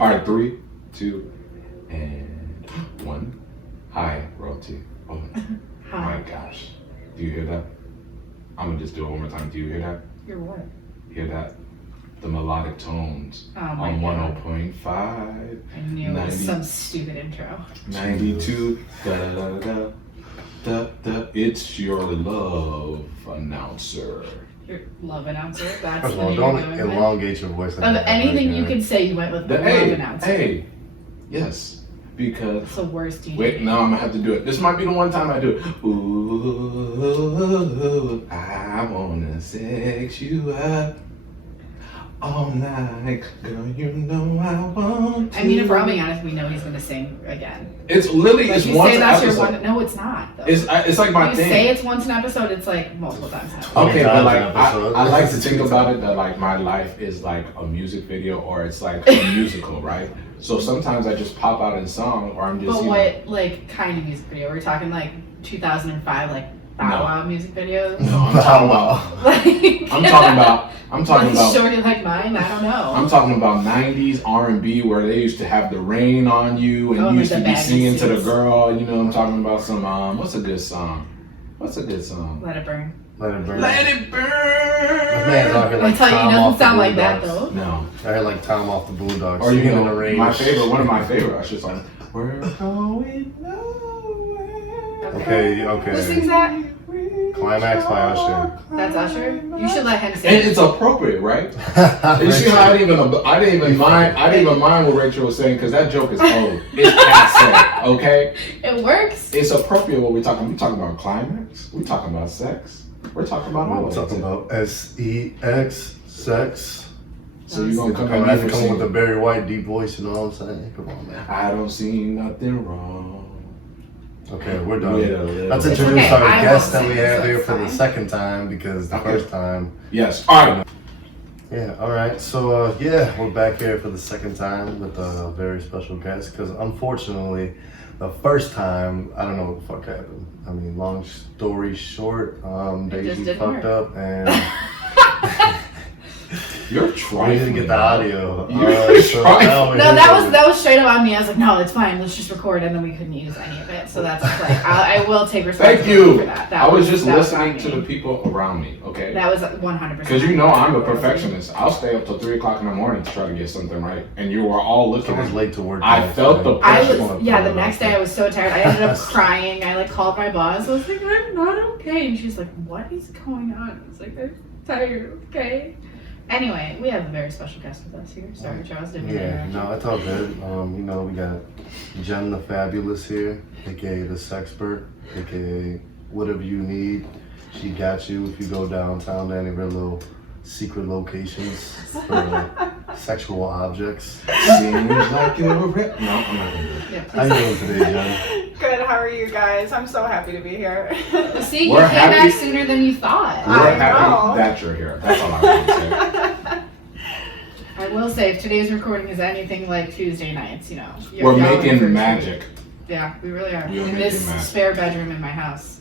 Alright, 3, 2, and 1. Hi, royalty. Oh my gosh. Do you hear that? I'm gonna just do it one more time. Do you hear that? Hear what? Hear that? The melodic tones on 10.5. I knew it was some stupid intro. 92. Da. It's your love announcer. Your love announcer? That's First of what all, you're don't doing elongate your voice. Of anything you can say, you went with the love announcer. Hey, yes. Because it's the worst DJ. Wait, no, I'm gonna have to do it. This might be the one time I do it. Ooh, I wanna sex you up all night, girl. You know I want to. I mean, if we're all being honest, we know he's gonna sing again. It's literally like it's you once say an that's episode. Your one. No, it's not. Though. It's like my you thing. Say it's once an episode. It's like multiple times. Okay, but like I like to think about it that like my life is like a music video or it's like a musical, right? So sometimes I just pop out in song or I'm just. But what like kind of music video? We're talking like 2005 like Bow Wow music videos. No, I'm talking about. Like, I'm talking about. Shorty like mine. I don't know. I'm talking about 90s R&B where they used to have the rain on you and you used to be singing to the girl. You know, I'm talking about some. What's a good song? Let It Burn. Let it burn. Let it burn. This man's out here like I tell you, Tom he off doesn't the sound like that Bulldogs. though. No. I hear like Tom off the Bulldogs. Or you know, in the rain. one of my favorite. I should song. We're going nowhere. Okay. Who sings that? Climax by Usher. That's Usher. You should let him sing. And it's appropriate, right? You see how I didn't even mind what Rachel was saying because that joke is old. It's passe, okay? It works. It's appropriate what we're talking. We talking about climax. We talking about sex. We're talking about all We're of talking it. about sex, sex. So you gonna come I at have me to for come with a singing? Barry White deep voice, you know what I'm saying? Come on, man. I don't see nothing wrong. Okay, we're done. Yeah. Let's introduce our I guest won't that we sing, have so here it's for the fine. second time because the first time. Yes. All right. Yeah, all right. So, yeah, we're back here for the second time with a very special guest because unfortunately, the first time, I don't know what the fuck happened. I mean, long story short, Daisy fucked up and You're we trying didn't get the audio. You're trying. No, that was straight up on me. I was like, no, it's fine. Let's just record, and then we couldn't use any of it. So that's like, I will take responsibility Thank you. for that. I was just that listening was to on the me. people around me. Okay. That was 100%. Because you know I'm a perfectionist. I'll stay up till 3 o'clock in the morning to try to get something right, and you were all looking. I was late to work. I felt the I pressure. was, the next day I was so tired. I ended up crying. I like called my boss. I was like, I'm not okay. And she's like, what is going on? I was like, I'm tired, okay? Anyway, we have a very special guest with us here. Sorry, Charles, didn't mean to Yeah, interrupt no, it's all good. You know, we got Genn the Fabulous here, aka the Sexpert, aka whatever you need, she got you if you go downtown to any of her little secret locations for sexual objects. Seems like you're a rip. No, I'm not gonna do it. Yeah, How you doing today, Genn? Good, how are you guys? I'm so happy to be here. See, We're you came happy- back sooner than you thought. We're I happy know. that you're here. That's all I want to say. I will say, if today's recording is anything like Tuesday nights, you know. We're y'all are in for a making treat. magic. Yeah, we really are. We are In making this magic. spare bedroom in my house.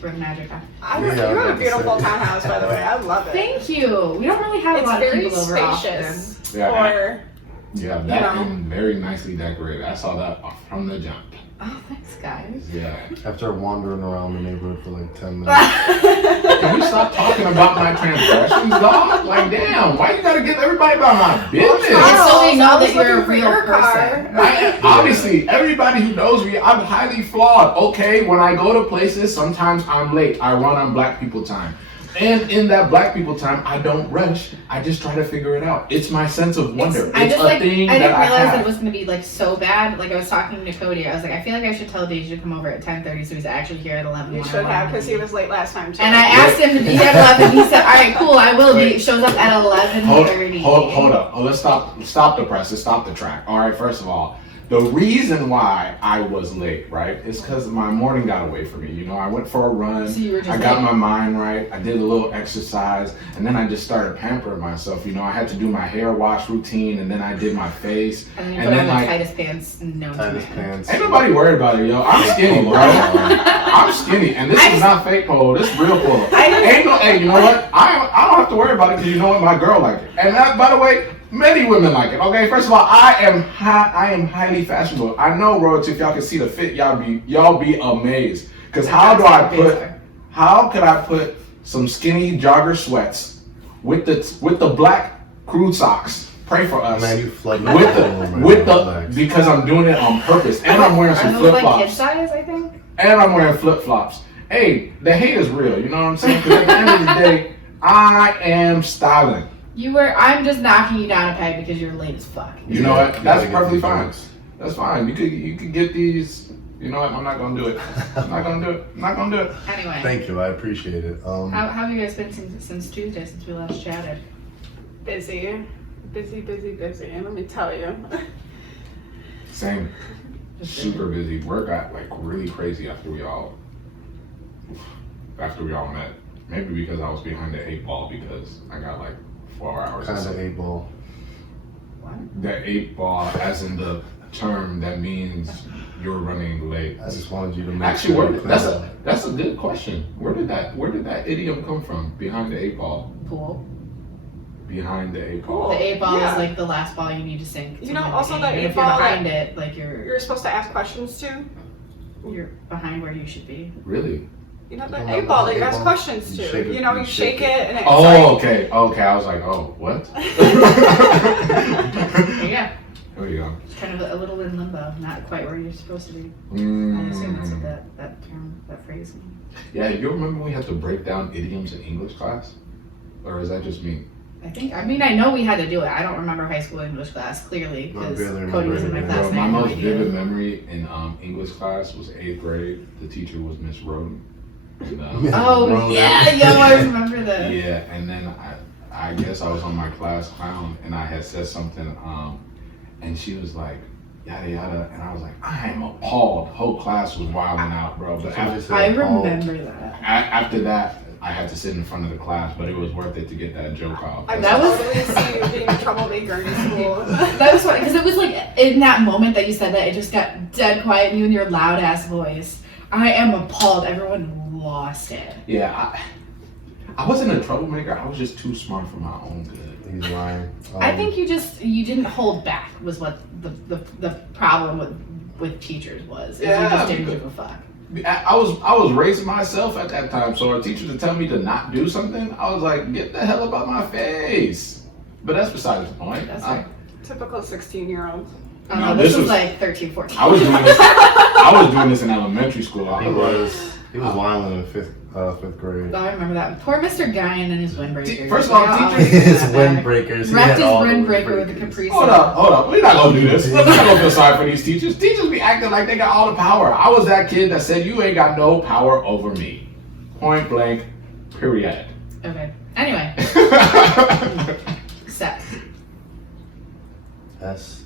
Where the magic happens. You Yeah, have I a was beautiful about to say. townhouse, by the way. I love it. Thank you. We don't really have a It's lot of very people over spacious Yeah. for Yeah, You that know. and very nicely decorated. I saw that from the jump. Oh, thanks, guys. Yeah. After wandering around the neighborhood for like 10 minutes. Can we stop talking about my transgressions, dog? Like, damn, why you gotta give everybody about my business? It's so they know I was that you're a looking for real your car. person. Obviously, everybody who knows me, I'm highly flawed. Okay, when I go to places, sometimes I'm late. I run on black people time. And in that black people time, I don't rush. I just try to figure it out. It's my sense of wonder. I It's just a like thing I that didn't I realize that have. it was gonna be like so bad. Like I was talking to Cody, I was like, I feel like I should tell Deja to come over at 10:30 so he's actually here at 11. You when I should want have, him because to he be. was late last time too. And I asked him to be at 11. He said, all right, cool, I will be. Wait. Shows up at 11:30. Hold up. Oh, let's stop the presses. Stop the track. All right, first of all, The reason why I was late, right, is because my morning got away from me. You know, I went for a run. So you were just I got late. my mind right. I did a little exercise, and then I just started pampering myself. You know, I had to do my hair wash routine, and then I did my face. And then you And put then, on the like- tightest pants known to Tightest man. pants. Ain't nobody worried about it, yo. I'm skinny, bro. I'm skinny, and this is not fake polo. This is real polo. Ain't no, hey, you know what? I don't have to worry about it because you know what? My girl like it, and that, by the way, many women like it. Okay, first of all, I am highly fashionable. I know, royalty. If y'all can see the fit, y'all be amazed. Because how could I put some skinny jogger sweats with the black crude socks? Pray for us. Man, you flooded Because I'm doing it on purpose, and I'm wearing some Are those flip like kid flops, size, I think? and I'm wearing flip flops. Hey, the hate is real. You know what I'm saying? Because at the end of the day, I am styling. I'm just knocking you down a peg because you're late as fuck. You know what? You That's gotta get perfectly these fine. jokes. That's fine. You could get these. You know what? I'm not gonna do it. I'm not gonna do it. I'm not gonna do it. Anyway, Thank you, I appreciate it. how have you guys been since Tuesday, since we last chatted? Busy. Let me tell you. Same. Super busy. Work got like really crazy after we all met. Maybe because I was behind the 8 ball because I got like 4 hours. Kind of of sleep. 8 ball. The 8 ball, as in the term that means you're running late. I just wanted you to make Actually, sure. that's a good question. Where did that idiom come from? Behind the 8 ball. Pool. Behind the 8 Cool. ball. The 8 ball Yeah. is like the last ball you need to sink. You to know, win the also game. the And 8 if you're ball behind it, like You're supposed to ask questions to. you're behind where you should be. Really? You know, the Oh, 8 ball that you eight ask ball. questions You to. shake it, You know, you you shake shake it and it's Oh, like. okay. I was like, oh, what? Yeah, There you go. it's kind of a little in limbo, not quite where you're supposed to be. I assume that's what that term, that phrase means. Yeah, you remember when we had to break down idioms in English class? Or is that just me? I know we had to do it. I don't remember high school English class clearly I because barely Cody was in my remember class. Bro, and I my had no most idea. vivid memory in English class was 8th grade. The teacher was Miss Roden. And, Oh Ronan. yeah, yo, I remember that. yeah, and then I guess I was on my class clown and I had said something, and she was like, yada yada, and I was like, I am appalled. The whole class was wilding out, bro. But I remember that. after that, I had to sit in front of the class, but it was worth it to get that joke off. I That was- totally see you being a troublemaker in school. That was funny because it was like in that moment that you said that it just got dead quiet. You and your loud ass voice. I am appalled. Everyone lost it. Yeah, I wasn't a troublemaker. I was just too smart for my own good. He's lying. I think you didn't hold back was what the problem with teachers was. Is you Yeah, just didn't because- give a fuck. I was raising myself at that time, so a teacher to tell me to not do something, I was like, get the hell up out my face. But that's besides the point. That's I- right. Typical 16-year-old. Oh, No, no, this this was was- like 13, 14. I was doing this in elementary school. I He was was wilding in fifth grade. I remember that. Poor Mr. Guyan and his windbreaker. First of all, teachers- His windbreakers. he Wrapped had his all the windbreaker with a windbreakers. Capri Hold Sun. up. We're not gonna do this. We're not gonna feel sorry for these teachers. Teachers be acting like they got all the power. I was that kid that said, you ain't got no power over me. Point blank, period. Okay. Anyway, sex. S.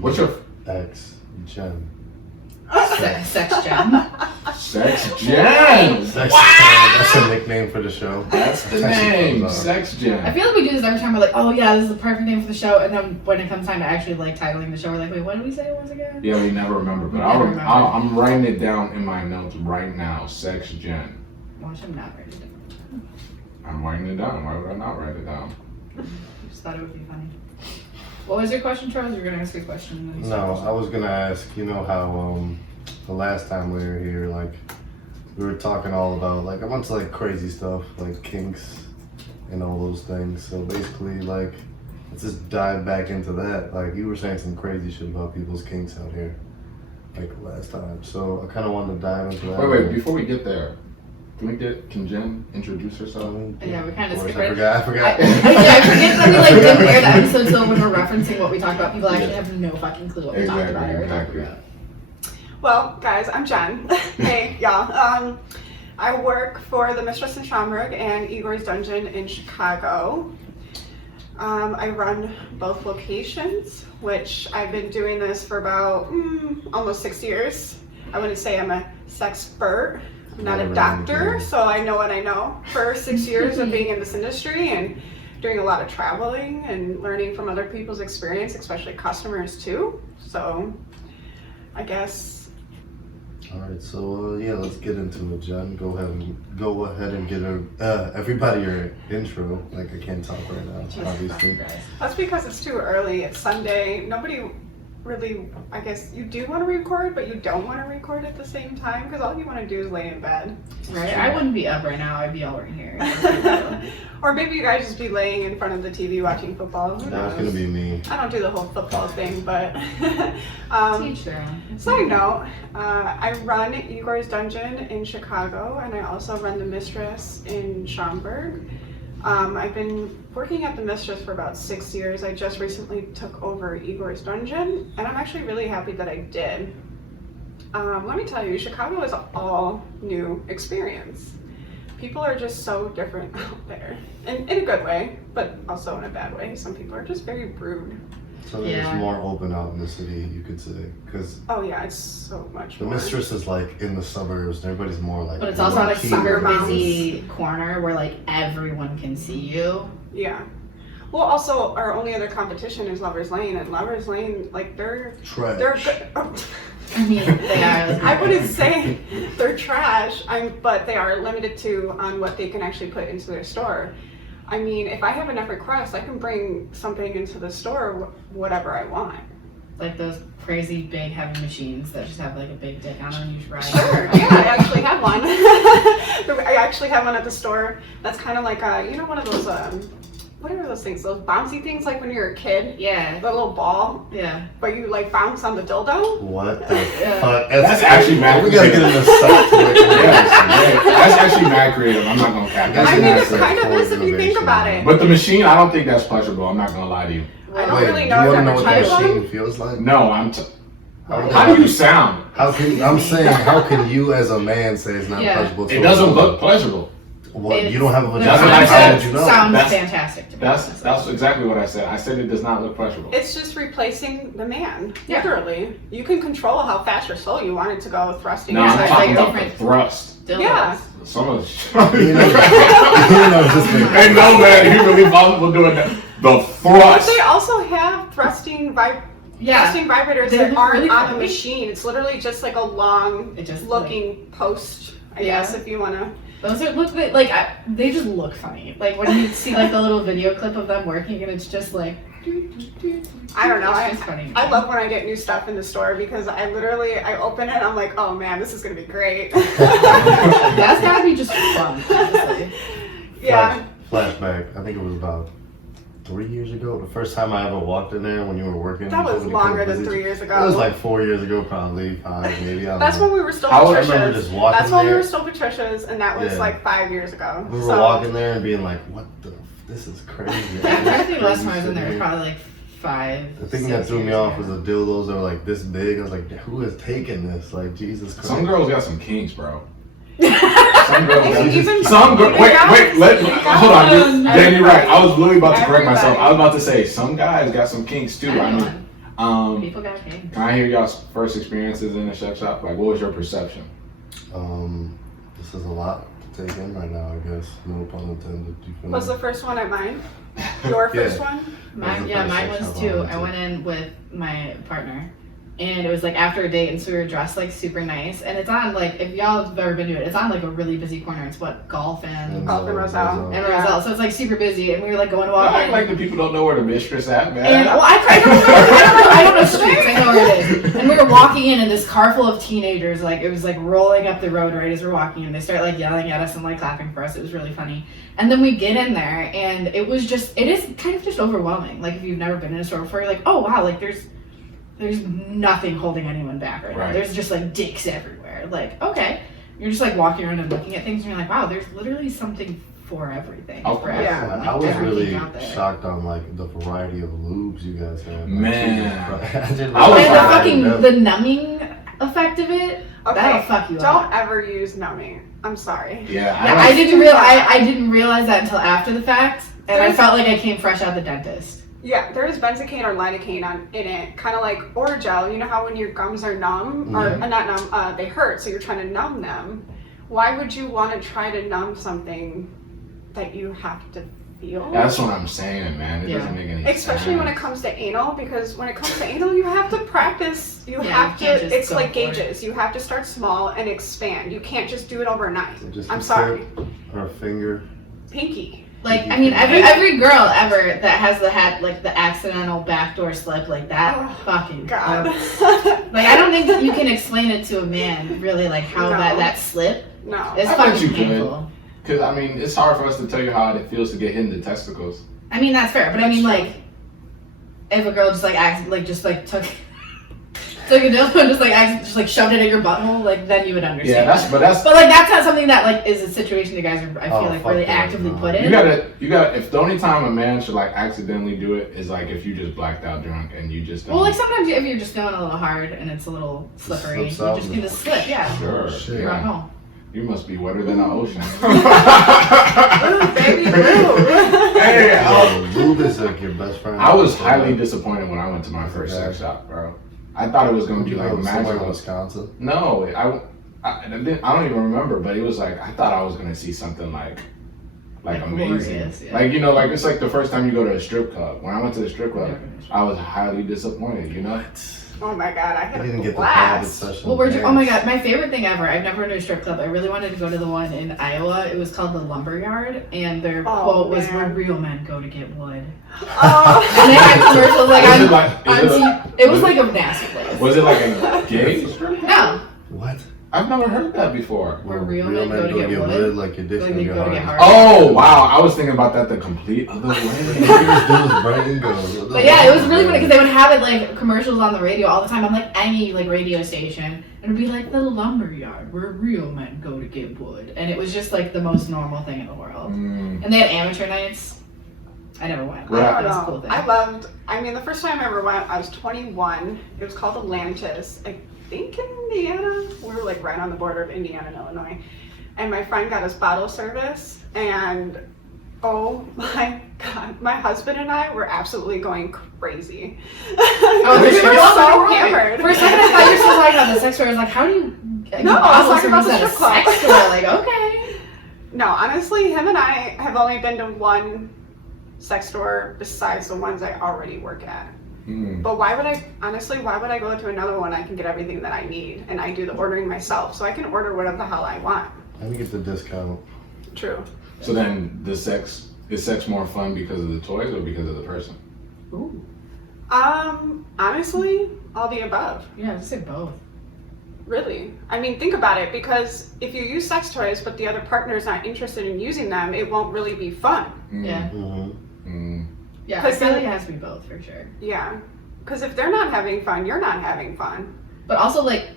What's your X. Genn. Sex gem. sex Genn? Sex Wow! Genn. That's a nickname for the show. That's the Actually name, comes out. sex I Genn. feel like we do this every time. We're like, oh yeah, this is the perfect name for the show, and then when it comes time to actually like titling the show, we're like, wait, what did we say it was again? Yeah, we never remember, but Never remember. I'm writing it down in my notes right now. Sex Genn. Watch him not write it down. I'm writing it down. Why would I not write it down? Just thought it would be funny. What was your question, Charles? You were gonna ask a question. And then you No, started. I was gonna ask. You know how the last time we were here, like we were talking all about like a bunch of like crazy stuff, like kinks and all those things. So basically, like let's just dive back into that. Like you were saying some crazy shit about people's kinks out here, like last time. So I kind of wanted to dive into that. Wait, before we get there, can Genn introduce herself? Yeah, we kinda Of course, skipped I it. forgot. I forget that we like didn't air the episode, so when we're referencing what we talked about, people actually have no fucking clue what we talked about or talked about. Well, guys, I'm Jen. Hey, y'all. I work for the Mistress in Schaumburg and Igor's Dungeon in Chicago. I run both locations, which I've been doing this for about almost 6 years. I wouldn't say I'm a sexpert. I'm not a doctor, so I know what I know. For 6 years of being in this industry and doing a lot of traveling and learning from other people's experience, especially customers too. So I guess. All right, so yeah, let's get into it, Jen. Go ahead and get everybody your intro. Like I can't talk right now, obviously. That's because it's too early. It's Sunday. Nobody really, I guess you do want to record, but you don't want to record at the same time because all you want to do is lay in bed. Right? I wouldn't be up right now. I'd be all right here. Or maybe you guys just be laying in front of the TV watching football. Who That's knows? gonna be me. I don't do the whole football thing, but Teach their own. side note, I run Igor's Dungeon in Chicago, and I also run the Mistress in Schaumburg. I've been working at the Mistress for about 6 years. I just recently took over Igor's Dungeon, and I'm actually really happy that I did. Let me tell you, Chicago is an all new experience. People are just so different out there, in a good way, but also in a bad way. Some people are just very rude. So there's more open out in the city, you could say, because Oh yeah, it's so much the more. Mistress is like in the suburbs, and everybody's more like. But it's also on a low-key. super moms. busy corner where like everyone can see you. Yeah. Well, also our only other competition is Lover's Lane, and Lover's Lane, like they're Trash. good. I mean, they are. I wouldn't say they're trash, but they are limited on what they can actually put into their store. I mean, if I have enough requests, I can bring something into the store, whatever I want. Like those crazy big heavy machines that just have like a big dick on them. You should ride. Sure, yeah, I actually have one. I actually have one at the store. That's kind of like one of those what are those things? Those bouncy things, like when you're a kid. Yeah. The little ball, Yeah. but you like bounce on the dildo. What the Yeah. fuck? That's actually mad We gotta get creative. into sex. That's actually mad creative. I'm not gonna cap That's I mean, that. it kind of is if you think about it. But the machine, I don't think that's pleasurable. I'm not gonna lie to you. I don't Wait, really do know you if wanna I've know ever what tried that one. machine feels like? No, how How do you sound? I'm saying, how can you as a man say it's not Yeah. pleasurable? to It a doesn't woman? look pleasurable. What, you don't have a The vagina? That's what I How said. did you know? Sounds That's- fantastic to me. That's exactly what I said. I said it does not look pleasurable. It's just replacing the man, Yeah. literally. You can control how fast or slow you want it to go thrusting. No, Yeah, I'm like talking your about the different- thrust. Dildos. Yeah. Some of You the know, just like, Ain't no man, he really possible doing that. The But thrust. they also have thrusting vibrators They that look aren't really on a funny. machine. It's literally just like a long It just looking post, I Yeah. guess, if you want to. Those are they just look funny. Like when you see like the little video clip of them working, and it's just like. I don't know. It's just funny. I love when I get new stuff in the store because I open it and I'm like, oh man, this is going to be great. That's gotta be just fun. Honestly. Yeah. Flashback. I think it was about 3 years ago. The first time I ever walked in there when you were working. That was when you longer come than visit 3 you. years ago. It was like 4 years ago, probably 5, maybe. I don't That's know. when we were still I Patricia's. remember just walking That's when we there. were still Patricia's, and that was Yeah. like 5 years ago. We were So- walking there and being like, "What the? This is crazy." I think last time I was in there was probably like 5. The thing that threw me off was the dildos that were like this big. I was like, "Who is taking this? Like, Jesus Christ!" Some girls got some kinks, bro. Some girls got Even- some girl. even Wait, guys- hold on. Dan, you're right. I was literally about to correct Everybody. myself. I was about to say some guys got some kinks too. I mean, People got paid. can I hear y'all's first experiences in a sex shop? Like, what was your perception? This is a lot to take in right now. I guess no pun intended. You feel Was me? the first one at mine? Your first one? Mine, yeah, mine was too. I went in with my partner, and it was like after a date, and so we were dressed like super nice. And it's on like, if y'all have ever been to it, it's on like a really busy corner. It's what, Golf and Golf and Roselle. and Roselle. So it's like super busy, and we were like going to walk I in. like the people don't know where the mistress at, man. And well, I don't know streets. I know where it is. And we were walking in, and this car full of teenagers, like it was like rolling up the road right as we're walking in. They start like yelling at us and like clapping for us. It was really funny. And then we get in there, and it is kind of just overwhelming. Like if you've never been in a store before, you're like, oh wow, like there's nothing holding anyone back right now. Right. There's just like dicks everywhere. Like okay, you're just like walking around and looking at things, and you're like, wow, there's literally something for everything. Oh, For yeah. everyone. Like, I was everything really out there. shocked on like the variety of lubes you guys have. Like, Man. Jesus Christ. I was And the shocked. fucking the numbing effect of it. Okay, That'll fuck you don't up. ever use numbing. I'm sorry. Yeah, Yeah, I didn't realize that until after the fact, and I felt like I came fresh out the dentist. Yeah, there is benzocaine or lidocaine in it, kind of like Orajel. You know how when your gums are numb, or not numb, they hurt, so you're trying to numb them. Why would you want to try to numb something that you have to feel? That's what I'm saying, man. It doesn't make any sense. Especially when it comes to anal, because when it comes to anal, you have to practice. You have you can't to. just It's go like for it. gauges. You have to start small and expand. You can't just do it overnight. So just I'm a sorry. tip or a finger. Pinky. Like, I mean, every girl ever that has had like the accidental backdoor slip like that, Oh, fucking God. Like, I don't think that you can explain it to a man really, like how No. that slip No. is I bet fucking you could. painful. Because, I mean, it's hard for us to tell you how it feels to get hit in the testicles. I mean, that's fair, but I mean, like, if a girl just like took a dildo and just like shoved it in your butthole, like then you would understand. Yeah, but that's like that's not something that like is a situation the guys are I feel Oh, like fuck really that, actively no. put in. you gotta. If the only time a man should like accidentally do it is like if you just blacked out drunk and you just don't. Well, like sometimes if you're just feeling a little hard and it's a little slippery, you Slips out just and- can just slip. Yeah. Sure. Shit. You're at Yeah. home. You must be wetter than the ocean. Ooh, baby, ooh. Hey, Lube is like your best friend. I was highly disappointed when I went to my first sex shop, bro. I thought it was gonna be like somewhere in magical. Wisconsin. No, I don't even remember, but it was like I thought I was gonna see something like amazing. Glorious, yeah. Like like it's like the first time you go to a strip club. When I went to the strip club, I was highly disappointed. You know. Oh my God, I I had didn't a get the private blast. session. Well, oh my god, my favorite thing ever. I've never been to a strip club. I really wanted to go to the one in Iowa. It was called the Lumberyard, and their quote was, man. "Where real men go to get wood." Oh. And they had commercials like Was on, it like- on is it TV. It was like a nasty place. Was it like a gay strip club? No, What? I've never heard that before. Where real men go to get wood? wood, like your dick Like gonna they get go to hard. get hard. Oh wow! I was thinking about that the complete other What you way. just do is brain go. but yeah, it was really funny because they would have it like commercials on the radio all the time on like any like radio station, and it'd be like the Lumberyard, where real men go to get wood, and it was just like the most normal thing in the world. Mm. And they had amateur nights. I never went. Right. I It don't was a know. cool thing. I mean, the first time I ever went, I was 21. It was called Atlantis. I think in Indiana. We were like right on the border of Indiana and Illinois. And my friend got us bottle service. And oh my God, my husband and I were absolutely going crazy. Oh, we the strip were club? so hammered. For a second, I thought you were still talking about the sex store. I was like, how do you get No, I was bottle talking about service the at a strip club. sex store? Like, okay. No, honestly, him and I have only been to one sex store besides the ones I already work at. Mm. But why would I go to another one? I can get everything that I need, and I do the ordering myself, so I can order whatever the hell I want. Let me get the discount. True. So then, is sex more fun because of the toys or because of the person? Ooh. Honestly, all the above. Yeah, just say both. Really. I mean, think about it, because if you use sex toys, but the other partner is not interested in using them, it won't really be fun. Mm. Yeah. Mm-hmm. Mm. Yeah, I 'Cause feel then- like it has to be both for sure. Yeah. Because if they're not having fun, you're not having fun. But also, like,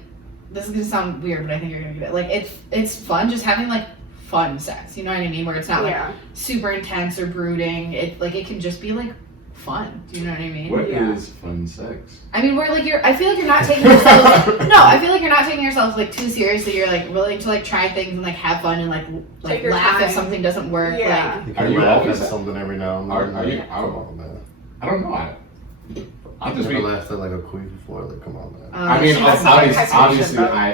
this is gonna sound weird, but I think you're gonna get it. Like, it's fun just having like fun sex. You know what I mean? Where it's not like Yeah. super intense or brooding. It can just be like fun. Do you know what I mean? What is Yeah. fun sex? I mean, where like I feel like you're not taking yourself. No, I feel like you're not taking yourself like too seriously. You're like willing to like try things and like have fun and like Take your laugh if time. something doesn't work. Yeah. You Are can you laugh always- at something every now and then. Are you- Come on, man. I don't know. I'm I've just never being. laughed at like a queen before. Like, come on, man. I mean, That's not like high school obviously, shit, though. I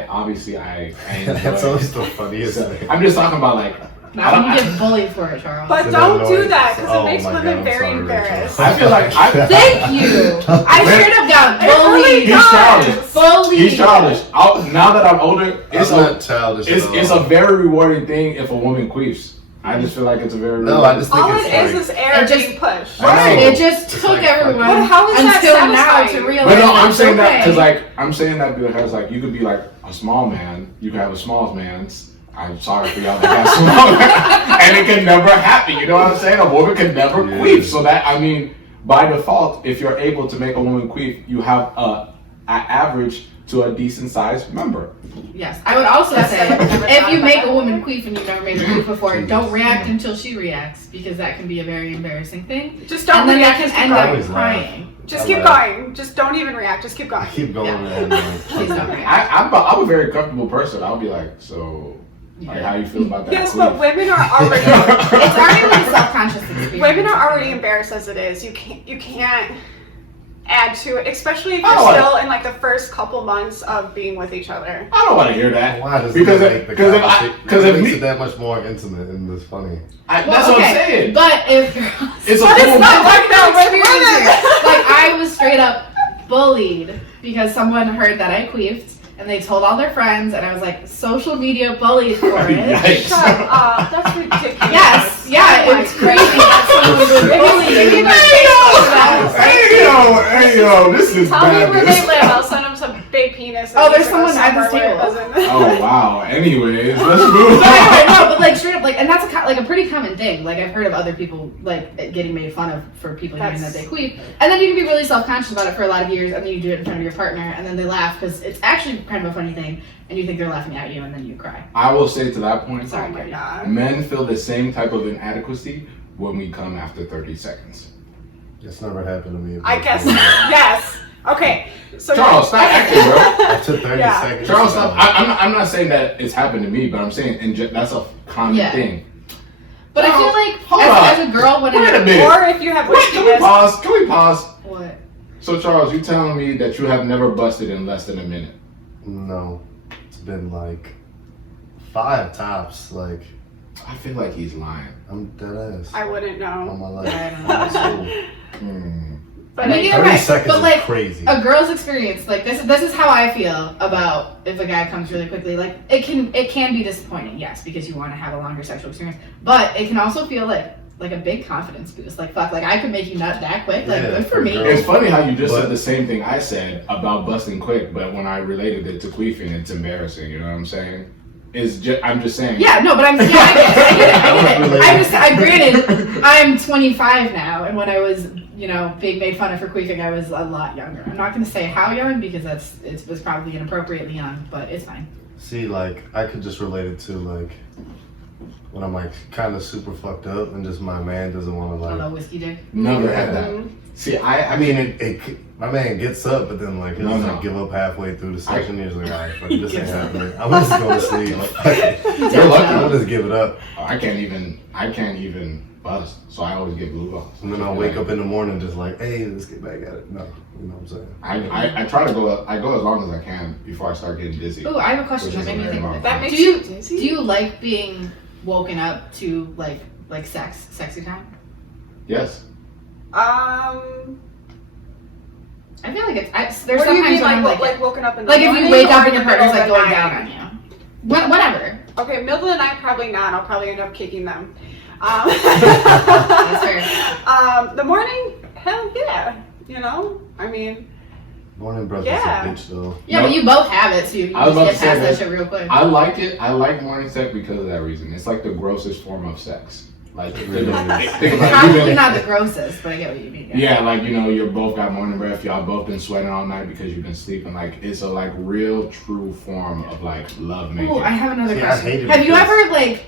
enjoy. That's always the funniest So, thing. I'm just talking about like. Not when you get bullied for it, Charles. But So don't that do noise- that, because oh it makes my women God, I'm very sorry, Rachel. embarrassed. I feel like Thank you. I straight up got It really bullied. He's childish. Bullied. He's childish. Now that I'm older, It's not childish. at it's all. a very rewarding thing if a woman queefs. I just feel like it's a very No, I just think All it's it is like, air It just- being pushed. I know. It just It's took like everyone But how is that until now satisfying? to realize. But no, I'm it's saying that okay. because like I'm saying that because like you could be like a small man, you could have a small man's. I'm sorry for y'all that got small man, and it can never happen. You know what I'm saying? A woman can never Yeah. queef. So that I mean, by default, if you're able to make a woman queef, you have a average to a decent sized member. Yes, I would also That's say never thought if you about make that. a woman queef and you've never made a queef before, Jesus. don't react until she reacts because that can be a very embarrassing thing. Just don't And then react. that Just can keep end up Always going. laugh. crying. Just I keep laugh. going. Just don't even react. Just keep going. I keep going Yeah. and like, Please don't react. I'm a very comfortable person. I'll be like, so Like, how you feel about that? Yes, but women are already It's already like a self-conscious experience. women are already embarrassed as it is. You can't add to it, especially if you're Oh, still in like the first couple months of being with each other. I don't want to hear that. Why does Because it if- make the because if I- conversation- because it if makes me- it that much more intimate and it's funny. That's what I'm saying. But if It's a But it's full not month. like that with women. like I was straight up bullied because someone heard that I queefed and they told all their friends and I was like social media bullied for it. Yikes. Shut up. That's ridiculous. Yes, yeah, Oh my it's crazy that someone would bully you. Hey yo, this is Tell me bad. where they live. I'll send them some big penis. Oh, there's someone at this table. Oh wow. Anyways, let's move But anyway, on. no, but like straight up, like, and that's like a pretty common thing. Like I've heard of other people like getting made fun of for people hearing that they queef, and then you can be really self-conscious about it for a lot of years, and then you do it in front of your partner, and then they laugh because it's actually kind of a funny thing, and you think they're laughing at you, and then you cry. I will say to that point, Sorry, Oh my Katie. god. men feel the same type of inadequacy when we come after 30 seconds. It's never happened to me. I guess yes. Okay. So Charles, stop acting, bro. After 30 Yeah. seconds. Charles, stop. I'm not saying that it's happened to me, but I'm saying that's a common Yeah. thing. But I Charles, feel like hold on. as a girl, when Wait a it, minute. Or if you have Wait, can we penis. pause? Can we pause? what? So Charles, you telling me that you have never busted in less than a minute? No. It's been like 5 tops. Like, I feel like he's lying. I'm dead ass. I wouldn't On know. my life. I don't know. So, But Me neither. 30 Right, seconds but is like, crazy. A girl's experience, like this is how I feel about if a guy comes really quickly. Like it can be disappointing, yes, because you want to have a longer sexual experience. But it can also feel like a big confidence boost. Like fuck, like I could make you nut that quick. Like Yeah, good for for me. girls. It's funny how you just But- said the same thing I said about busting quick, but when I related it to queefing, it's embarrassing. You know what I'm saying? I'm just saying. Yeah, no, but I get it. I granted, I'm 25 now, and when I was, being made fun of for queefing, I was a lot younger. I'm not going to say how young because it was probably inappropriately young, but it's fine. See, like, I could just relate it to, like, when I'm, like, kind of super fucked up and just my man doesn't want to, A like... little whiskey dick. Never had that. See, I mean, my man gets up, but then, like, he'll No, just, no. like, give up halfway through the session. He's like, all right, fuck, this ain't happening. I'm just going to sleep. Like, You're lucky. I'll just give it up. I can't even bust, so I always get blue balls. And then I'll wake up in the morning just like, hey, let's get back at it. No, you know what I'm saying? I try to go. I go as long as I can before I start getting dizzy. Ooh, I have a question Which that is made me a think of very it. That makes Do you you dizzy? do you like being woken up to like sexy time? Yes. I feel like there's What do you sometimes mean, when I'm like woken up in the like if morning you wake up or and your in the partner's like middle of going the down night? on you. Whatever. Okay, middle of the night, probably not. I'll probably end up kicking them. That's fair. The morning, hell yeah. I mean, Morning breath Yeah. is a bitch, though. Yeah, but you both have it, so you I was just about get to say past that that. shit real quick. I like it. I like morning sex because of that reason. It's like the grossest form of sex. Like think really about is. think about it. Probably Even- not the grossest, but I get what you mean. Yeah, like you both got morning breath. Y'all both been sweating all night because you've been sleeping. Like it's a like real true form of like love making. Ooh, I have another See, I hate question. it Have you because- ever like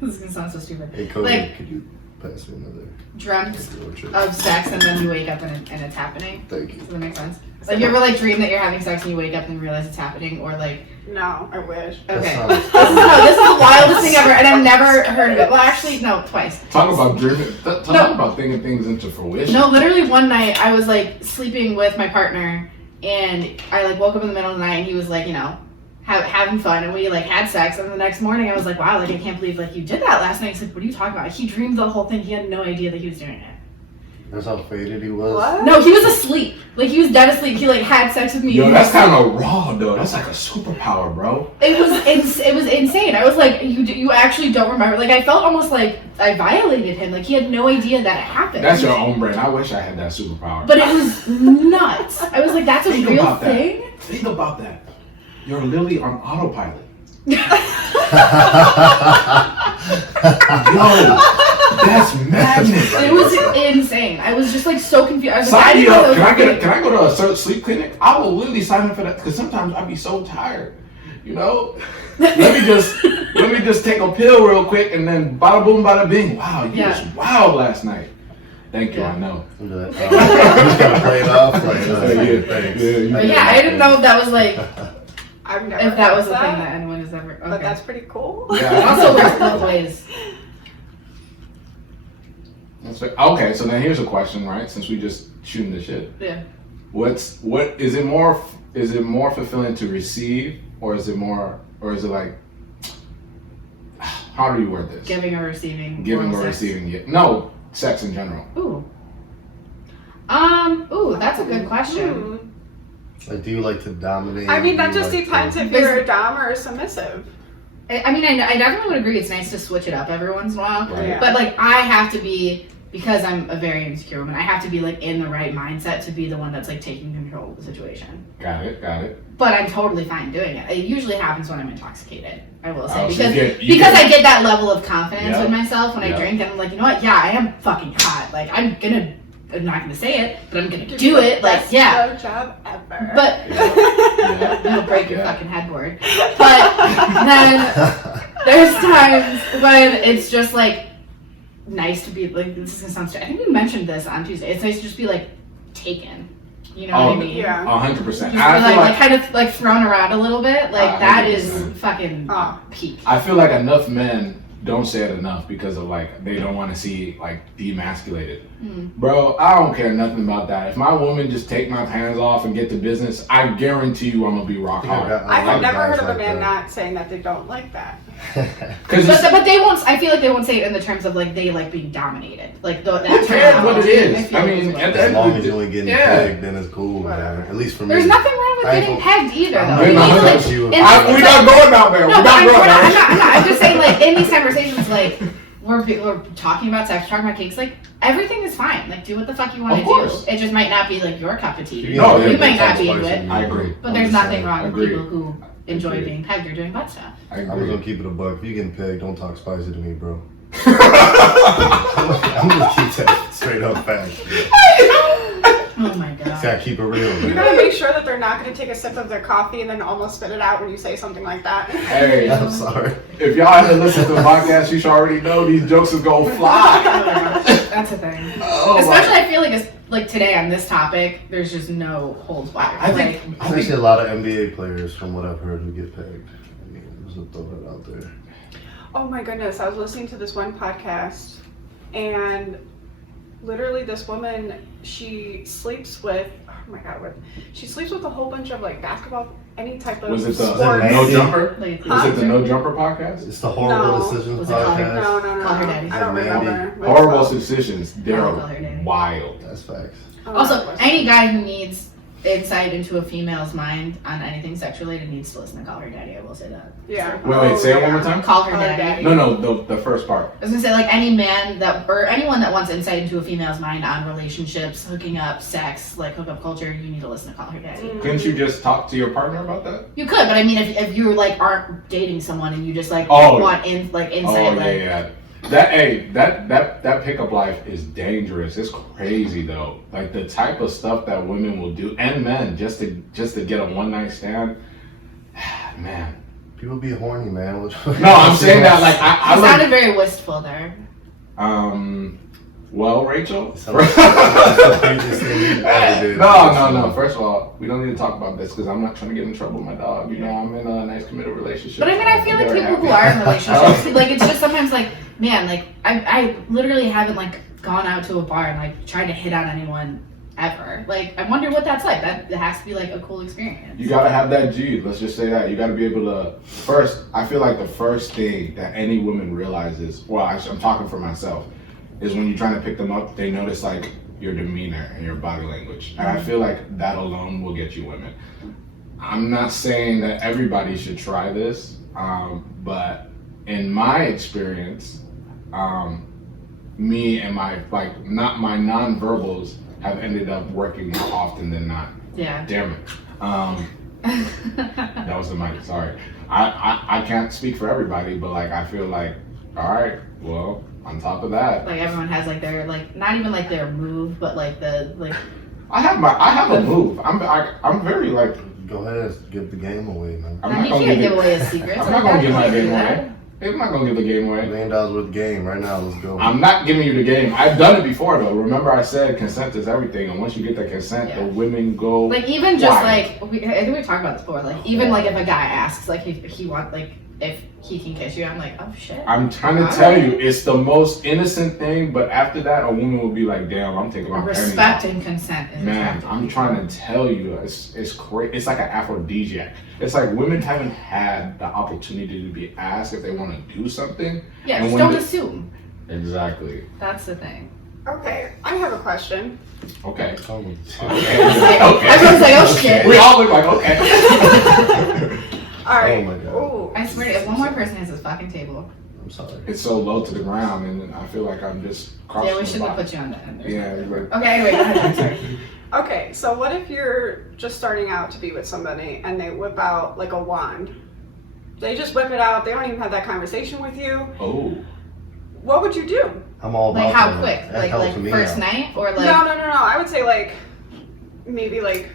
this is gonna sound so stupid. Hey, Cody, Like- could you pass me another Dreamt road trip? of sex and then you wake up and it's happening? Thank you. Does that make sense? Like you ever like dream that you're having sex and you wake up and realize it's happening, or like no, I wish. That okay. sounds- This is the wildest thing ever, and I've never heard of it. Well, actually, no, twice. Talk about dreaming. Talk No. about thinking things into fruition. No, literally one night I was like sleeping with my partner, and I like woke up in the middle of the night, and he was like, having fun, and we like had sex, and the next morning I was like, wow, like I can't believe like you did that last night. He's like, what are you talking about? He dreamed the whole thing. He had no idea that he was doing it. That's how faded he was. What? No, he was asleep. Like he was dead asleep. He like had sex with me. Yo, that's kind of raw though. That's like a superpower, bro. It was insane. I was like, you actually don't remember. Like I felt almost like I violated him. Like he had no idea that it happened. That's your own brain. I wish I had that superpower. But it was nuts. I was like, that's a Think real about that. thing. Think about that. You're literally on autopilot. Yo, that's madness. It was insane. I was just like so confused. I was like, I Sign me didn't know up. that was Can I go to a certain sleep clinic? I will literally sign up for that because sometimes I'd be so tired. Let me just take a pill real quick and then bada boom, bada bing. Wow, you was wild last night. Thank you. Yeah. I know. I'm good. Just gotta play it off. Like, Yeah, thanks. yeah, But yeah, I didn't know if that was like I've never if that heard was of a thing that anyone has ever. Okay. But that's pretty cool. It Yeah. also works both ways. Okay, so then here's a question, right? Since we just shooting the shit. Yeah. What is it more fulfilling to receive, or is it like, how do you word this? Giving or receiving. Giving oral or sex. receiving? Yeah. No, sex in general. Ooh. Ooh, that's a good question. Like, do you like to dominate? I mean, that Do you just like depends to- if you're a dom or a submissive. I mean, I definitely would agree. It's nice to switch it up every once in a while. Right. Yeah. But like, I have to be, because I'm a very insecure woman, I have to be like in the right mindset to be the one that's like taking control of the situation. Got it. But I'm totally fine doing it. It usually happens when I'm intoxicated, I will say. Oh, so Because you get- I get that level of confidence Yep. with myself when I Yep. drink, and I'm like, you know what? Yeah, I am fucking hot. Like, I'm not gonna say it, but I'm gonna do it. Like, Best yeah. blowjob ever. But you'll break your fucking headboard. But then there's times when it's just like nice to be like, this is gonna sound strange. I think we mentioned this on Tuesday. It's nice to just be like taken. You know what I mean? Yeah. 100%. Just be I feel like kind of like thrown around a little bit. Like that is 100%. fucking Oh. peak. I feel like enough men don't say it enough because of like they don't want to see like demasculated. Bro, I don't care nothing about that. If my woman just take my pants off and get to business, I guarantee you I'm gonna be rock hard. I've never heard of a like man that. not saying that they don't like that. But they won't. I feel like they won't say it in the terms of like they like being dominated. Like that Who cares what it is? feel I like mean, it's at the As end long of as the you ain't getting yeah. pegged, then it's cool, man. At least for me. There's nothing wrong with I getting ain't- pegged either, though. I'm You not need to, like, with you. in- we it's not like- going down there. No, We're but not going there. I'm not. I'm just saying, like, in these conversations, like, we're talking about sex, talking about cakes, like, everything is fine. Like, do what the fuck you want Of to course. do. It just might not be, like, your cup of tea. No, you yeah, might not talks be worse into than it. me, I agree. But I'm there's just nothing saying. wrong with Agreed. people who enjoy Agreed. being pegged or doing butt stuff. I I'm just agree. gonna keep it a buck. If you getting pegged, don't talk spicy to me, bro. I'm gonna keep that straight up fact. Oh my Just god. gotta keep it real, You man. gotta make sure that they're not gonna take a sip of their coffee and then almost spit it out when you say something like that. Hey, I'm sorry. if y'all haven't listened to the podcast, you should already know these jokes is gonna fly. That's a thing. Oh, my- Especially, I feel like it's like today on this topic, there's just no holds barred. I think, Like, I Especially think a lot of NBA players, from what I've heard, who get pegged. I mean, just throw that out there. Oh my goodness, I was listening to this one podcast and literally this woman, she sleeps with, oh my god, she sleeps with a whole bunch of like basketball, any type of was it the sport. Man- No Jumper? like, Was it the No Jumper podcast? It's the Horrible No. Decisions Was it called- podcast. No, Call her daddy. I don't Mandy. remember. But Horrible it's decisions. They're I'll call her daddy. wild. That's facts. called- Also, any guy who needs insight into a female's mind on anything sex related needs to listen to Call Her Daddy. I will say that. Yeah. Wait, say it one more yeah. time. Call Her Call Her Daddy. Daddy. No, the first part. I was gonna say, like, any man that, or anyone that wants insight into a female's mind on relationships, hooking up, sex, like hookup culture, you need to listen to Call Her Daddy. Couldn't you just talk to your partner about that? You could, but I mean, if you like aren't dating someone and you just like Oh. want insight, Oh like, yeah. That pickup life is dangerous. It's crazy though. Like the type of stuff that women will do and men just to get a one night stand. Man. People be horny, man. No, I'm saying that like I you look, sounded very wistful there. well, Rachel. That's the craziest thing you ever did. No. First of all, we don't need to talk about this because I'm not trying to get in trouble with my dog. You know, I'm in a nice committed relationship. But I mean, I feel I'm like very people who happy. are in relationships, like it's just sometimes like, man, like I literally haven't like gone out to a bar and like tried to hit on anyone ever. Like I wonder what that's like. That has to be like a cool experience. You gotta have that G. Let's just say that. You gotta be able to. First, I feel like the first thing that any woman realizes, well, actually, I'm talking for myself, is when you're trying to pick them up, they notice like your demeanor and your body language. And I feel like that alone will get you women. I'm not saying that everybody should try this, but in my experience, me and my my non-verbals have ended up working more often than not. Yeah. Damn it. That was the mic. Sorry. I can't speak for everybody, but like I feel like, all right, well, on top of that, Like everyone has like their like not even like their move, but like the like. I have a move. I'm very like Go ahead, give the game away, man. I'm I mean, not you gonna can't give give away his secrets. I'm like not gonna that. give You my can't do game that. away. I'm not gonna give the game away. $1 million worth of game right now. Let's go. I'm not giving you the game. I've done it before though. Remember I said consent is everything, and once you get the consent, the women go. Like even just wild. like I think we talked about this before. Like even like if a guy asks like if he wants like if he can kiss you, I'm like, oh shit. I'm trying to tell you, it's the most innocent thing, but after that, a woman will be like, damn, I'm taking my pennies Respect off. and consent is Man, attractive. I'm trying to tell you, it's crazy. It's like an aphrodisiac. It's like women haven't had the opportunity to be asked if they want to do something. Yeah, and just when don't they- assume. Exactly. That's the thing. Okay, I have a question. Okay. Oh, Everyone's like, oh shit. We all look like, okay. All right. Oh my God. Ooh. I swear, if one more person has this fucking table, I'm sorry. It's so low to the ground, and I feel like I'm just crossing yeah, we the shouldn't have line. put you on the end. Yeah, like, Okay, anyway, go ahead. I'm sorry. Okay, so what if you're just starting out to be with somebody and they whip out like a wand? They just whip it out. They don't even have that conversation with you. oh. What would you do? I'm all about Like how that. quick? That Like helps me first out. night or like? No. I would say like maybe like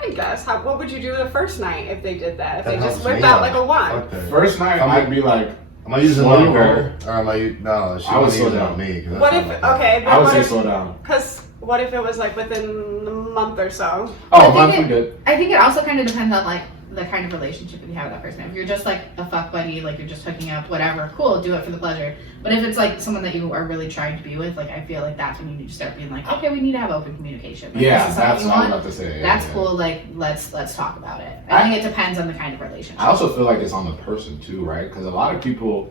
I guess. What would you do the first night if they did that? If That they just helps whipped me out like a wand? Fuck that. First night, I'd be like, Am I using Slow longer? Or am I? No, she I would was slow using down. on me. 'Cause What that's if not okay? Then I would what say if, slow down. Because what if it was like within a month or so? Oh, I think month we it- good. I think it also kind of depends on like the kind of relationship that you have with that person. If you're just like a fuck buddy, like you're just hooking up, whatever, cool, do it for the pleasure. But if it's like someone that you are really trying to be with, like I feel like that's when you need to start being like, okay, we need to have open communication. Like, Yeah, this is something that's you what I was want. about to say. Yeah, That's yeah. cool. Like let's talk about it. I think it depends on the kind of relationship. I also feel like it's on the person too, right? Because a lot of people,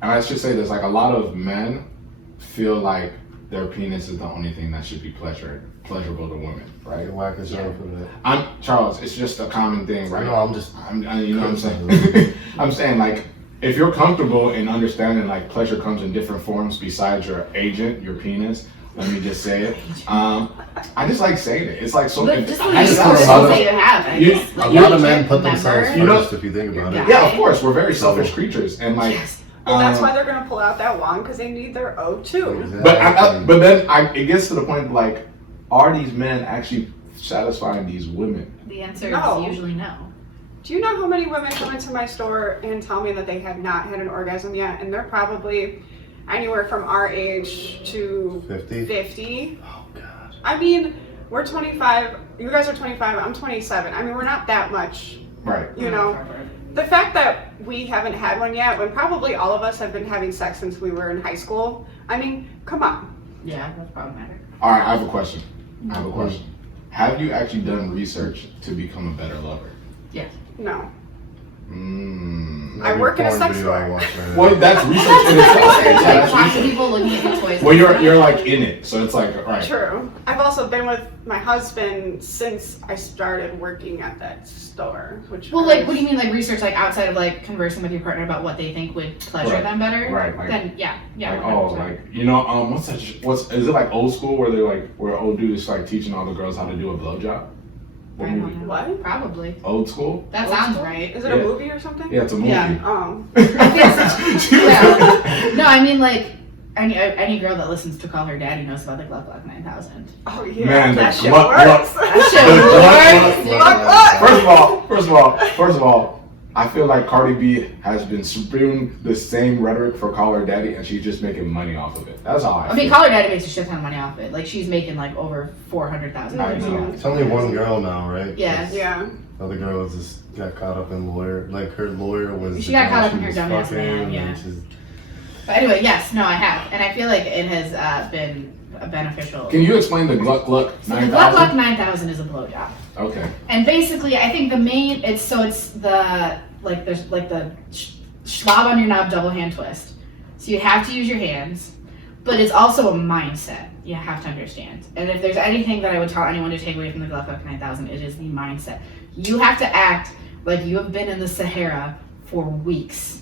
and I should say this, like a lot of men feel like their penis is the only thing that should be pleasurable to women, right? You're whack as hell for that. I'm Charles. It's just a common thing, right? No, I'm just. You know what I'm saying? I'm saying like if you're comfortable in understanding like pleasure comes in different forms besides your agent, your penis. Let me just say it. I just like saying it. It's like so. But just I like just the have a lot conversations of- that you have. I You- guess. Like, A you lot of can't men put themselves remember. You know- first, if you think about it. Yeah. Yeah, of course. We're very selfish creatures, and like. Yes. Well, that's um, why they're gonna pull out that wand because they need their O2. Exactly. But then it gets to the point like, are these men actually satisfying these women? The answer No. is usually no. Do you know how many women come into my store and tell me that they have not had an orgasm yet, and they're probably anywhere from our age to 50. 50? Oh God. I mean, we're 25. You guys are 25. I'm 27. I mean, we're not that much. Right. You know, the fact that we haven't had one yet, when probably all of us have been having sex since we were in high school. I mean, come on. Yeah, that's problematic. All right. I have a question. Have you actually done research to become a better lover? No. Mm. I work in a Porn sex video I store. watched right now. Well, that's research in itself. Yeah, Like that's lots of research. people looking at your toys. Well, you're like in it, so it's like all right. True. I've also been with my husband since I started working at that store. Which Well, like, what do you mean, like research, like outside of like conversing with your partner about what they think would pleasure Right. them better? Right, like- Then yeah. Like 100%. like you know what's is it like old school where they like where old dudes like teaching all the girls how to do a blowjob? What I don't movie? know. What? Old Old school? That Old sounds school? right. Is it Yeah. a movie or something? Yeah, it's a movie. Yeah. Oh. Yeah. No, I mean like any girl that listens to Call Her Daddy knows about the Gluck Gluck 9000. Oh yeah. Man, that the shit Gluck works. Gluck. That shit works. First of all, I feel like Cardi B has been spewing the same rhetoric for Call Her Daddy, and she's just making money off of it. That's how I I mean, feel. Call Her Daddy makes a shit ton of money off it. Like she's making like over $400,000 I a know. year. It's only one girl now, right? Yeah. Yeah. The other girl just got caught up in lawyer. Like her lawyer was. She the got guy caught up she in her was dumbass fucking, man, and yeah. then she's- But anyway, yes, no, I have, and I feel like it has been beneficial. Can you explain the Gluck Gluck So the Gluck 9000? Gluck 9000 is a blowjob. Okay. And basically, I think the main it's the like there's like the schlob on your knob double hand twist. So you have to use your hands, but it's also a mindset. You have to understand. And if there's anything that I would tell anyone to take away from the Gluck Gluck 9000, it is the mindset. You have to act like you have been in the Sahara for weeks,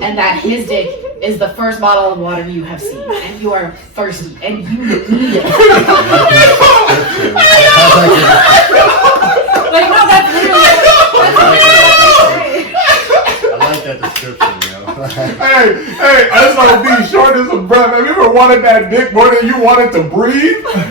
and that his dick is the first bottle of water you have seen, and you are thirsty, and you need it. Like, no, that's literally I like that description, yo. Hey, that's like being short as a breath. Have you ever wanted that dick more than you wanted to breathe? That's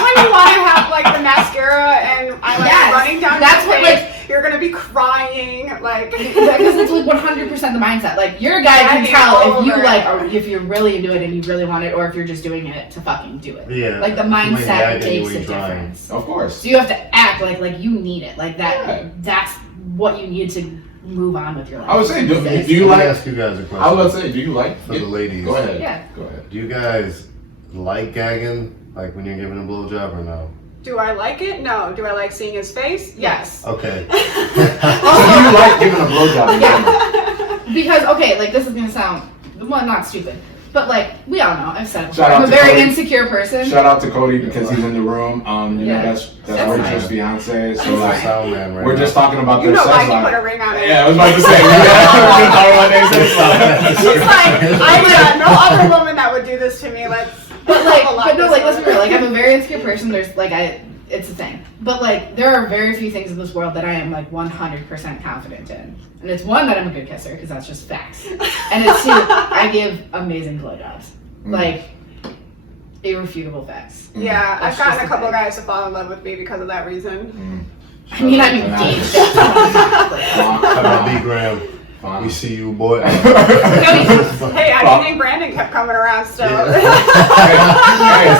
when you want to have like the mascara and eyeliner running down that's your what face. like You're gonna be crying, like. Because it's like 100% the mindset. Like your guy can tell if you like, or if you're really into it and you really want it, or if you're just doing it to fucking do it. Yeah. Like the mindset makes a difference. Of course. So you have to act like you need it. Like that. Yeah. That's what you need to move on with your life. I would say, do you like? Ask you guys a question. I was about to say, do you like for the ladies? Go ahead. Yeah. Go ahead. Do you guys like gagging, like when you're giving a blowjob, or no? Do I like it? No. Do I like seeing his face? Yes. Okay. So do you like giving a blowjob? Yeah. Because like this is gonna sound not stupid. But like we all know, I've said it before, Shout out I'm a to very Cody. insecure person. Shout out to Cody because he's in the room. You Yeah. know that's That's Rachel's fine. fiance. So That's like fine. Sound man right we're now. just talking about You their know sex why he life. put a ring on it. Yeah, I was about to say. We're just talking about their sex life. He's like, I no other woman that would do this to me. Let's. But let's be real. Like I'm a very insecure person. There's it's a thing. But like there are very few things in this world that I am like 100% confident in. And it's one that I'm a good kisser because that's just facts. And it's two, I give amazing blowjobs. Like irrefutable facts. Yeah, That's I've gotten just a couple the guys to fall in love with me because of that reason. I mean, I'm engaged. How about B. Graham? Fine. We see you, boy. Hey, I think Brandon kept coming around still.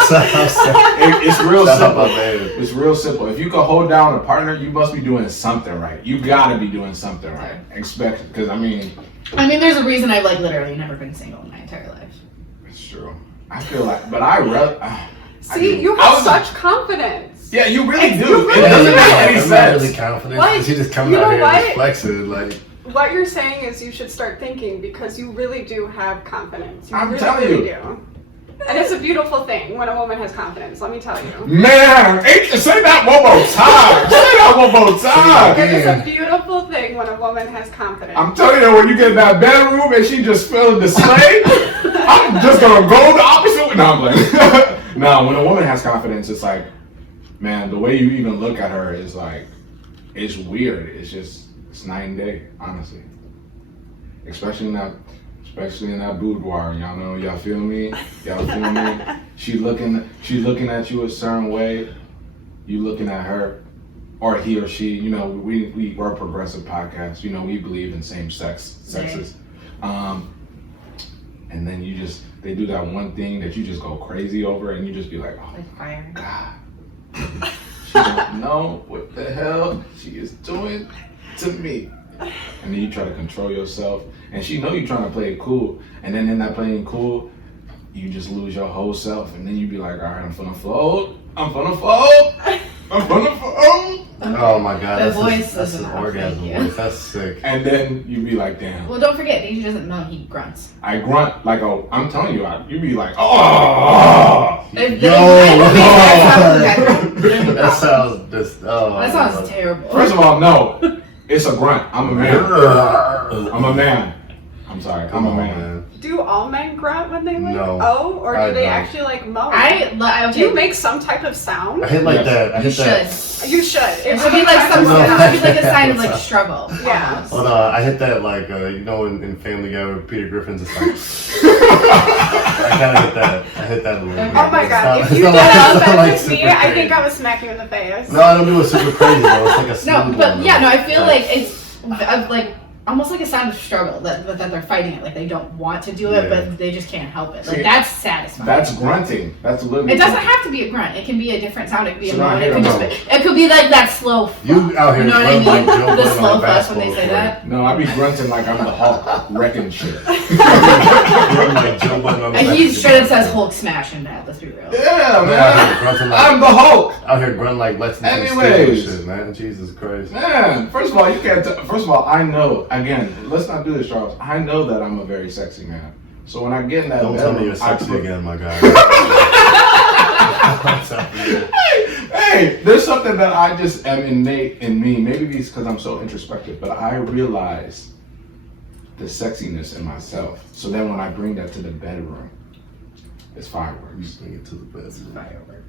It's real Shout out simple. my man. It's real simple. If you can hold down a partner, you must be doing something right. You gotta be doing something right. Expect, because I mean, there's a reason I've like literally never been single in my entire life. it's true. I feel like, but I really. See, you have such confidence. Yeah, you really do. You really It doesn't do. make any I'm not really sense. confident. Like, She just coming you out know here what? and just flexing, like. What you're saying is you should start thinking because you really do have confidence. You I'm really, telling really you. do. And it's a beautiful thing when a woman has confidence, let me tell you. Man, say that one more time. Say that one more time. It is a beautiful thing when a woman has confidence. I'm telling you, when you get in that bedroom and she just feeling the slave, I'm just gonna go the opposite way. No, I'm like, no, when a woman has confidence, it's like, man, the way you even look at her is like, it's weird. It's night and day, honestly. Especially in that boudoir, y'all feel me? Y'all feel me? She's looking at you a certain way, you looking at her, or he or she, we're a progressive podcast, we believe in sexes. And then they do that one thing that you just go crazy over and you just be like, oh Like fire. God. She don't know what the hell she is doing to me. And then you try to control yourself, and she know you're trying to play it cool, and then in that playing cool, you just lose your whole self, and then you be like, all right, I'm finna fold. Oh my God, The that's voice that's is an enough, orgasm thank you. voice. That's sick. And then you be like, damn. Well, don't forget, he doesn't know he grunts. I grunt like I'm telling you, you be like, oh. That sounds just. Oh. That sounds terrible. First of all, no, it's a grunt. I'm a man. I'm a man. I'm sorry. I'm a man. Do all men grunt when they like No, or do I they don't. actually like moan? Do Do you make some type of sound? I hit like Yes. that. I You hit that. should. You should. It should be like some. No. It should be like a sign of like struggle. Yeah. almost. But I hit that like in Family Guy where Peter Griffin's just like. I kind of hit that. I hit that a little bit. Oh my It's God! not- If it's you not did like- that it's not like with me, super I think crazy. I would smack you in the face. No, I don't do it super crazy though. It's like a smooth No, but one, yeah, no, though. I feel like it's like almost like a sign of struggle that they're fighting it, like they don't want to do it, Yeah. but they just can't help it. Like See, that's satisfying. That's grunting. That's literally. It doesn't have to be a grunt. It can be a different sound. It could be So a now moan. I It hear could a just moan. be. It could be like that slow. You out here You know what I run mean? like Joe The Budden slow on a fuss when they basketball say court. that. No, I be grunting like I'm the Hulk, wrecking shit. Run like Joe Budden on a And he basketball straight up court. says Hulk smash in that. Let's be real. Yeah, Yeah, grunting man. like- I'm the Hulk. Out here grunting like Lexington Anyways. Steel and shit, man. Jesus Christ. Man, first of all, you can't. First of all, I know. Again, let's not do this, Charles. I know that I'm a very sexy man. So when I get in that Don't tell me bedroom, you're sexy I put- again, my guy. Hey, there's something that I just am innate in me. Maybe it's because I'm so introspective, but I realize the sexiness in myself. So then when I bring that to the bedroom, it's fireworks. Bring it to the bedroom.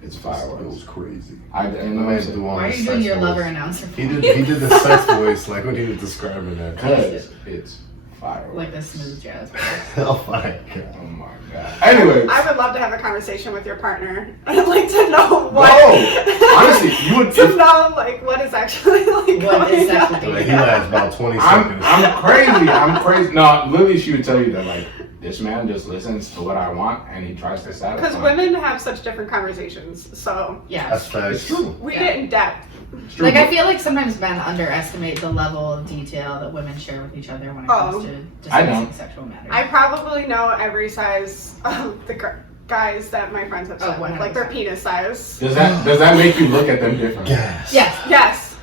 It's It fireworks. was crazy. I The you know what I'm man's saying? doing Why are his you doing sex your voice. lover announcer? He did the sex voice like when he was describing that. Because it's Fireworks. Like the smooth jazz. Oh my god. Oh my god. Anyway. I would love to have a conversation with your partner. I'd like to know what. Whoa! Honestly, you would. to know like what is actually like What is going on. actually Like, he lasts about 20 seconds. I'm crazy. I'm crazy. No, Lily, she would tell you that like this man just listens to what I want and he tries to satisfy. Because women have such different conversations, so Yeah. That's facts. It's true. we Yeah. get in depth. It's true. Like I feel like sometimes men underestimate the level of detail that women share with each other when it comes to I discussing don't. sexual matters. I probably know every size of the guys that my friends have slept with, like their 100%. penis size. Does that make you look at them differently? Yes. Yes. Yes.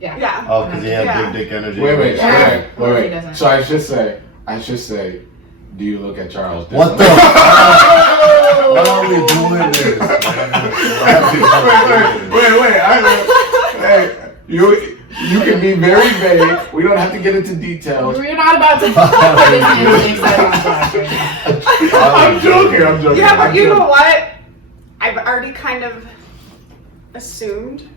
Yeah. Yeah. Oh, because he has Yeah. big dick energy. Wait. Yeah. He doesn't. So I should say, do you look at Charles What differently? the fuck? Why are we doing this, man? Why are we doing this? Wait. Hey, you can be very vague. We don't have to get into details. We're not about to put this man's dick size on blast right now. I'm joking. Yeah, but I'm you know joking. what? I've already kind of assumed.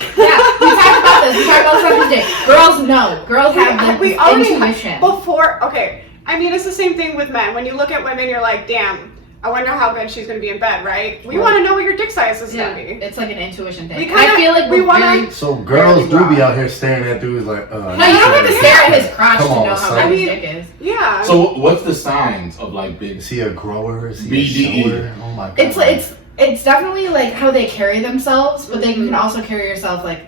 Yeah, we talked about this. We talked about something today. Girls know. Girls have We the already intuition. before. Okay, I mean it's the same thing with men. When you look at women, you're like, damn. I wonder how good she's gonna be in bed, right? We want to know what your dick size is Yeah, gonna be. it's like an intuition thing. We And I kinda- feel like we we're wanna- very- So girls do be out here staring at dudes like, No, you don't have to stare at his crotch Come to on, know how son. big his I mean- dick is. Yeah. So what's the signs of like big? Is he a grower? Is he BDE. a shower? Oh my god. It's definitely like how they carry themselves, but then you can also carry yourself like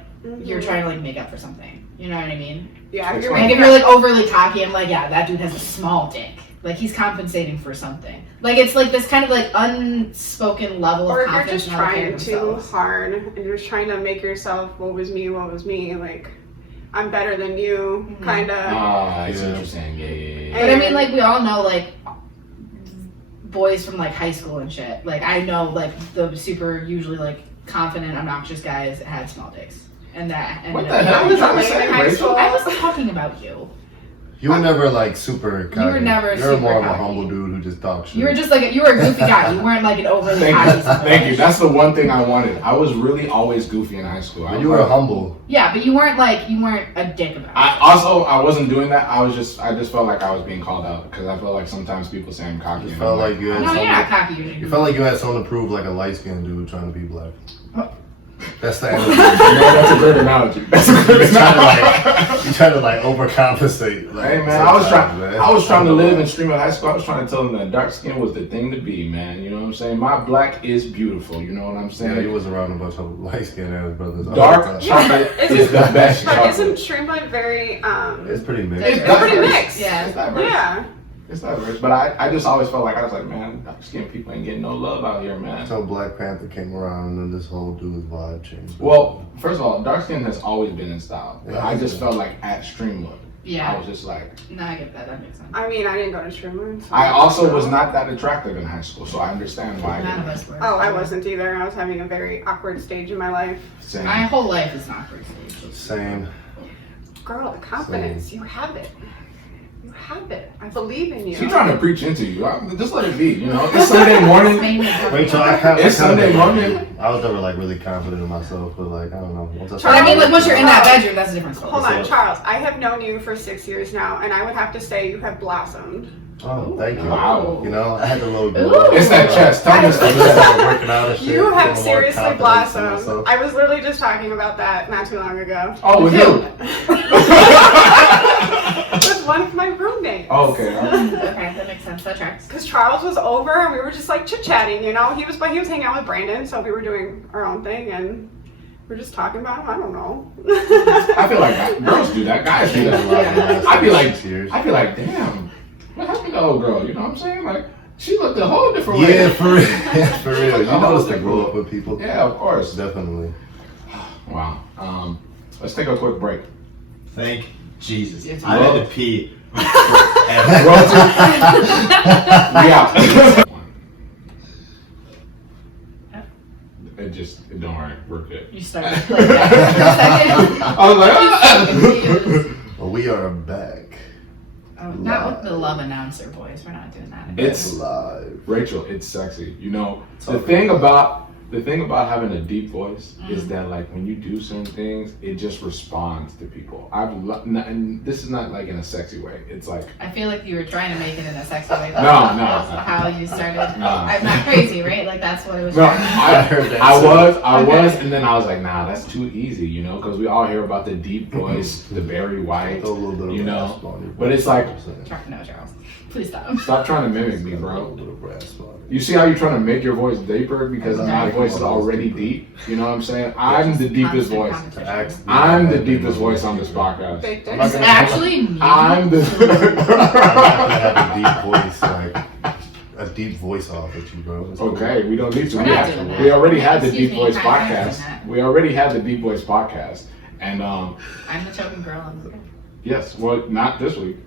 you're Mhm. trying to like make up for something. You know what I mean? Yeah, if It's you're fine. Like if making you're like overly cocky, I'm like, yeah, that dude has a small dick. Like he's compensating for something. Like it's like this kind of like unspoken level or of if you're confidence. just in how they carry trying too themselves. hard and you're just trying to make yourself, woe is me, like I'm better than you, Mhm. kind of. I see what Yeah. you're saying. Yeah. But I mean, like we all know, like boys from like high school and shit. Like I know, like the super usually like confident, obnoxious guys had small dicks, and that. And What the hell I are was you trying to lame say, in high Rachel? school. I was talking about you. You were never like super cocky. were never You're super more of a cocky. humble dude who just talks shit. You were just like you were a goofy guy. You weren't like an overly Thank cocky. you. son of a Thank you. bitch. That's the one thing I wanted. I was really always goofy in high school. But you were humble. Yeah, but you weren't a dick about it. I wasn't doing that. I just felt like I was being called out because I felt like sometimes people say I'm cocky. You and felt I'm like you had No, you're something. not cocky. You're You felt like you had something to prove, like a light skinned dude trying to be black. That's the energy. You know, that's a great analogy. That's a great You trying to analogy. you trying to like overcompensate. Like, Hey man, I was sometimes, trying to live in Streamwood High School. I was trying to tell them that dark skin was the thing to be, man. You know what I'm saying? My black is beautiful. You know what I'm saying? Yeah, you was around a bunch of light skinned ass brothers. Dark chocolate is the best But isn't chocolate. Streamwood very It's pretty mixed. It's It's pretty diverse. mixed. Yeah. It's diverse. Yeah. It's diverse. But I just always felt like I was like, man, dark skinned people ain't getting no love out here, man. Until Black Panther came around and then this whole dude's vibe changed. Well, first of all, dark skin has always been in style. But Yeah. I just felt like at Streamwood, I Yeah. was just like, No, I get that. That makes sense. I mean, I didn't go to Streamwood. So I also was don't not that attractive in high school, so I understand why. I None of didn't. us were. know. Oh, I wasn't either. I was having a very awkward stage in my life. Same. My whole life is not pretty. Same. Girl, the confidence. You have it. You have it. I believe in you. She's trying to preach into you. Just let it be, you know. It's Sunday morning. Wait till I kind It's Sunday morning. I was never like really confident in myself, but like I don't know. Once I But I started- mean, like once you're in that bedroom, that's a different story. Hold on, Charles. I have known you for 6 years now, and I would have to say you have blossomed. Oh, thank you. Wow. You know, I had the little. Ooh. It's that chest. Tell me I just started working out and shit. You have feeling more seriously confident in blossomed. myself. I was literally just talking about that not too long ago. Oh, with you. With one of my roommates. Oh, okay. Okay, that makes sense. That tracks. Because Charles was over and we were just like chit chatting, you know. He was hanging out with Brandon, so we were doing our own thing and we're just talking about, I don't know. I feel like girls do that. Guys do that. I'd be like, damn, what happened to the old girl? You know what I'm saying? Like, she looked a whole different way. Yeah, for real. For real. You notice the grow up with people. Yeah, of course. Definitely. Wow. Let's take a quick break. Thank Jesus. It's I well- had to pee. We out. Don't worry, we're good. You started playing that for a second. I was like, Confused. Well, we are back. Oh, not with the love announcer voice. We're not doing that. It's live. Rachel, it's sexy. You know, It's the alright. thing about the thing about having a deep voice is that like when you do certain things, it just responds to people. And this is not like in a sexy way. It's like I feel like you were trying to make it in a sexy way. No. That's how you started. No. I'm not crazy, right? Like that's what it was. no, trying to heard that. I Okay. was, and then I was like, nah, that's too easy, you know, because we all hear about the deep voice, the Barry White, Throw a little bit of you know, rasp on your but it's like- voice. No, Charles. Please stop. Stop trying to mimic me, A bro. little bit of rasp on it. You see how you're trying to make your voice deeper because my voice is already deep? You know what I'm saying? I'm the deepest Constant voice. competition. I'm the deepest voice on this podcast. Big I'm not It's dick. gonna- actually me. I'm the. I have a deep voice, like a deep voice off at you, bro. It's Okay, we don't need to. We're We, not have- doing that. we already had the Excuse Deep me, Voice I'm not doing podcast. that. We already had the Deep Voice podcast, and I'm the choking girl. yes, well, not this week.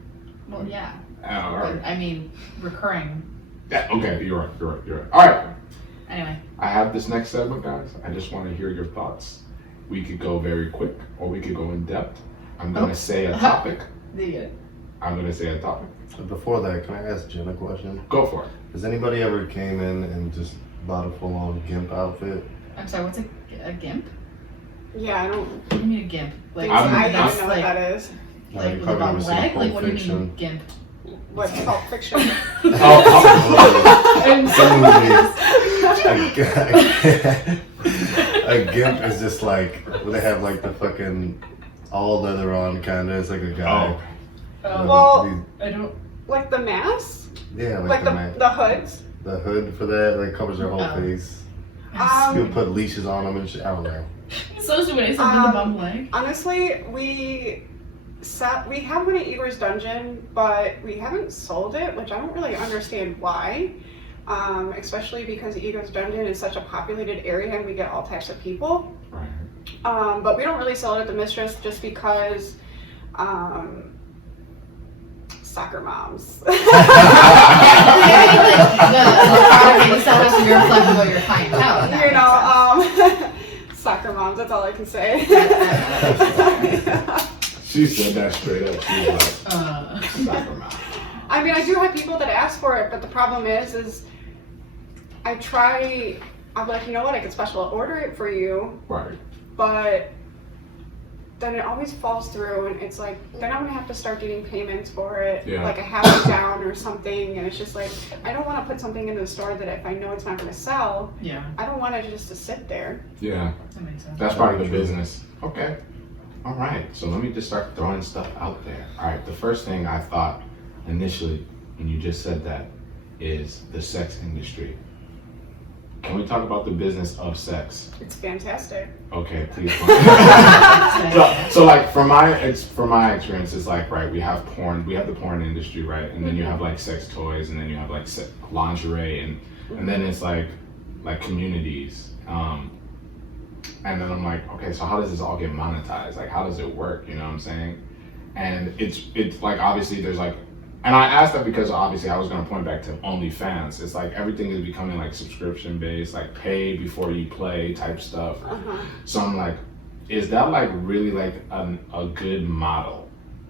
Well, yeah. All right. But, I mean, recurring. Yeah, okay, you're right. All right. Anyway. I have this next segment, guys. I just want to hear your thoughts. We could go very quick, or we could go in depth. I'm gonna say a topic. I'm gonna say a topic. But before that, can I ask Jen a question? Go for it. Has anybody ever came in and just bought a full-on GIMP outfit? I'm sorry, what's a gimp? Yeah, I don't What do you mean a gimp? Like, I'm- I that's don't know like, what that is. like you with probably a never seen leg? Pulp Like, what do you mean Fiction. gimp? What's Pulp Fiction? A GIMP is just like when they have like the fucking all leather on kind of. It's like a guy. Well, I don't. like the mask? Yeah, Like the hoods? the hood for that like covers their whole Oh. face. You would put leashes on them and shit. I don't know. So stupid. I said with a bum leg. Honestly, we have one at Igor's Dungeon, but we haven't sold it, which I don't really understand why. Especially because Igor's Dungeon is such a populated area and we get all types of people. Right. But we don't really sell it at the Mistress just because soccer moms. The product you sell has to be reflective of your clientele. and that You makes know, soccer moms, that's all I can say. She said that straight up. She was sense. like, soccer mom. I mean, I do have people that ask for it, but the problem is I'm like, you know what, I could special order it for you, Right. but then it always falls through and it's like, then I'm gonna have to start getting payments for it, Yeah. like a half down or something, and it's just like, I don't wanna put something in the store that if I know it's not gonna sell, Yeah, I don't want it just to sit there. Yeah. that makes sense. That's part of the business. Okay. All right. So let me just start throwing stuff out there. All right. The first thing I thought initially when you just said that is the sex industry. Can we talk about the business of sex? It's fantastic. Okay, please. so like from my experience, it's like, right, we have porn, we have the porn industry, right, and then you have like sex toys, and then you have like lingerie, and then it's like communities, and then I'm like, okay, so how does this all get monetized? Like, how does it work? You know what I'm saying? And it's like obviously there's like. And I asked that because obviously I was going to point back to OnlyFans. It's like everything is becoming like subscription based, like pay before you play type stuff. So I'm like, is that like really like a good model?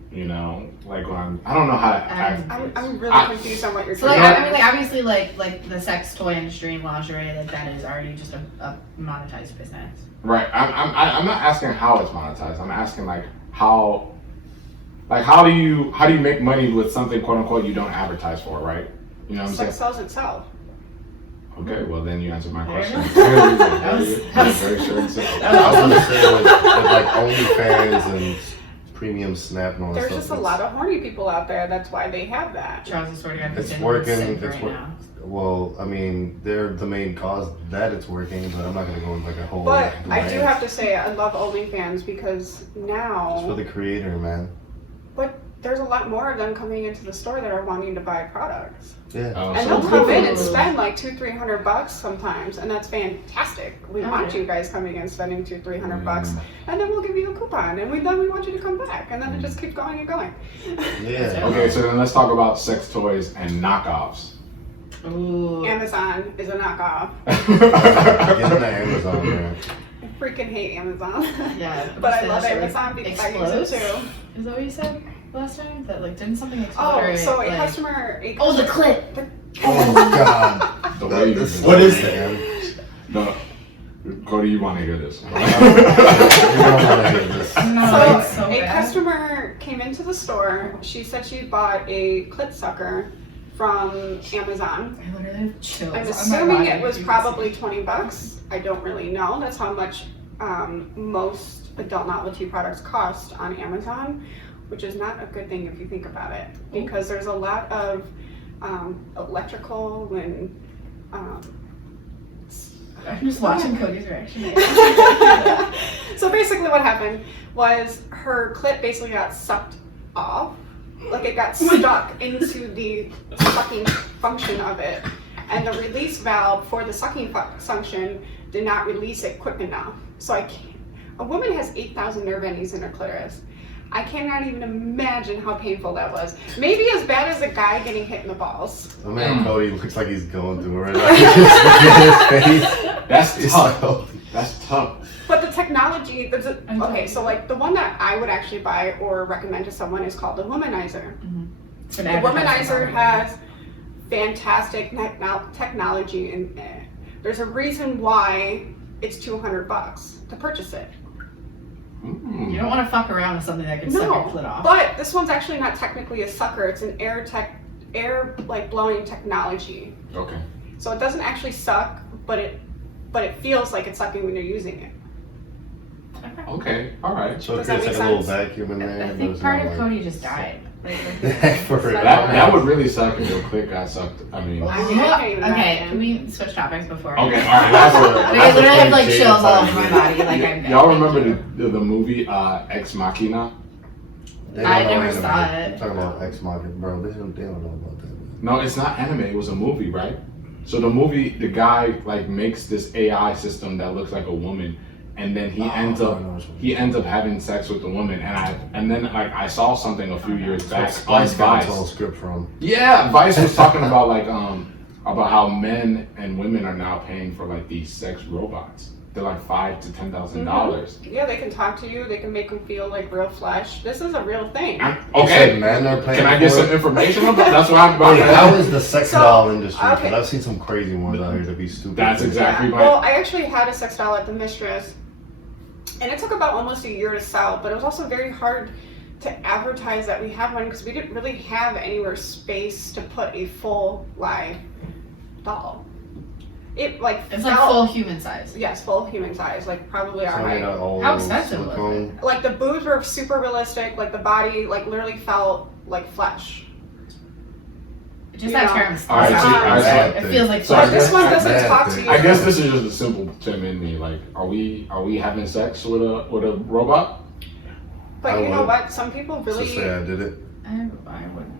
You know, like when I don't know how to act. I'm really confused on what you're So trying like, to I mean, like obviously, like the sex toy industry and lingerie, like that is already just a monetized business. Right. I'm not asking how it's monetized. I'm asking like how. Like how do you make money with something quote unquote you don't advertise for, right? You know what I'm saying? Sex sells itself. Okay, well then you answered my There you question. go. Very very sure and simple. I was gonna say with like OnlyFans and premium Snap and all that There's stuff. just a lot of horny people out there. That's why they have that. Charles is sort of It's working. It's right working. now. Well, I mean, they're the main cause that it's working, but I'm not gonna go into like a whole. But I rant. do have to say, I love OnlyFans because It's for now, the creator, man. but there's a lot more of them coming into the store that are wanting to buy products. Yeah. Oh, And so they'll come in good and for- spend like $200-300 sometimes, and that's fantastic. We Oh, want yeah. you guys coming in spending $200-300, Mm. and then we'll give you a coupon, and then we want you to come back, and then it just keeps going and going. Yeah. Okay, so then let's talk about sex toys and knockoffs. Ooh. Amazon is a knockoff. Get on the Amazon, man. I freaking hate Amazon. Yeah. But I so love that shit, Amazon like, because I use it explodes? too. Is that what you said last time? That like didn't something explode? Oh, or, so a like... customer. Oh, the clip. Oh my god. The way you This just- What is that? No, Cody, you want to hear this? You don't want to hear this. No, So, it's so a bad. customer came into the store. She said she bought a clit sucker from Amazon. I literally have chills. I'm on my assuming body it was if you probably see $20. I don't really know. That's how much most adult novelty products cost on Amazon, which is not a good thing if you think about it, because there's a lot of electrical and I'm just watching Cody's reaction. so basically what happened was her clit basically got sucked off. Like it got stuck into the sucking function of it. And the release valve for the sucking function did not release it quick enough. So a woman has 8,000 nerve endings in her clitoris. I cannot even imagine how painful that was. Maybe as bad as a guy getting hit in the balls. Oh man, Cody looks like he's going through it right now. Just look at his face. That's It's tough. so- That's tough. But the technology, okay, so like the one that I would actually buy or recommend to someone is called the Womanizer. It's an The advertising Womanizer product. has fantastic technology in it. There's a reason why it's $200 to purchase it. Mm. You don't want to fuck around with something that can suck your clit off. But this one's actually not technically a sucker. It's an air like blowing technology. Okay. So it doesn't actually suck, but it feels like it's sucking when you're using it. Okay. All right. So it Does that creates like make a little sense? vacuum in there. I but think it's part not of like- Cody just died. For real. That would really suck if your clit got sucked. I mean. I can't even Okay, imagine. can we switch topics before? Okay. All right. That's a. Like, I that's a literally have like funny chills all shade over of my time. body. Like I'm. Y'all remember the movie Ex Machina? They I don't know never anime. saw it. I'm talking about Ex Machina, bro. They don't know about that. No, it's not anime. It was a movie, right? So the movie, the guy like makes this AI system that looks like a woman, and then he ends up having sex with the woman, and then like I saw something a few years back on Spice got its Vice. own script from. Yeah, Vice was talking about like about how men and women are now paying for like these sex robots. They're like $5,000 to $10,000. Yeah, they can talk to you. They can make them feel like real flesh. This is a real thing. Okay, Men are paying can I get for some it? information about? That's what I'm about. How is the sex So, doll industry? okay. Because I've seen some crazy ones out here to be stupid. That's exactly Yeah. right. Well, I actually had a sex doll at the Mistress, and it took about almost a year to sell, but it was also very hard to advertise that we have one because we didn't really have anywhere space to put a full live doll. It like It's like felt- full human size. Yes, full human size, like probably our height. How expensive was silicone. Like the boobs were super realistic, like the body like literally felt like flesh. Just Yeah. that term. All right, see, all right, It feels like so But I flesh. this one doesn't Bad talk to thing. you. I guess this is just a simple Tim in me. Like, are we having sex with a robot? But I you know would. what? Some people Just really. say I did it. I wouldn't.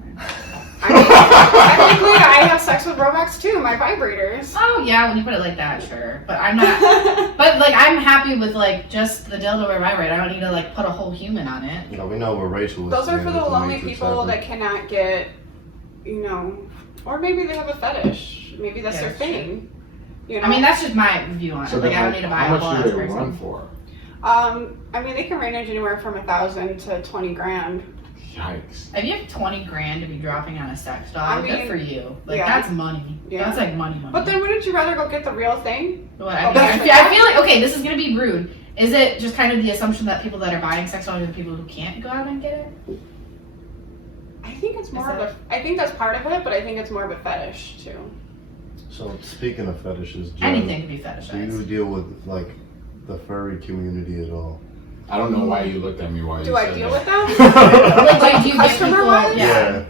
I mean, technically, I have sex with robots too. My vibrators. Oh yeah, when you put it like that, sure. But I'm not. But like, I'm happy with like just the dildo or vibrate. I don't need to like put a whole human on it. You know, we know where Rachel is. Those are for the today, lonely Matrix people happened. that cannot get, you know, or maybe they have a fetish. Maybe that's Yeah, their that's true. thing. You know. I mean, that's just my view on it. So Like, then, I don't need to buy how a whole much ass do they person. run for? I mean, they can range anywhere from 1,000 to 20 grand. Yikes! If you have 20 grand to be dropping on a sex doll, I good mean, for you. Like, yeah. that's money. Yeah. That's like money. But then, wouldn't you rather go get the real thing? What, I, Oh, mean, that's I feel like, okay, this is going to be rude. Is it just kind of the assumption that people that are buying sex dolls are the people who can't go out and get it? I think it's more Is of a. I think that's part of it, but I think it's more of a fetish too. So speaking of fetishes, Jen, Anything can be do fetishized. you deal with like the furry community at all? I don't know why you looked at me while you Do said I deal that. with them? Like, do you get people? Customer-wise? Yeah.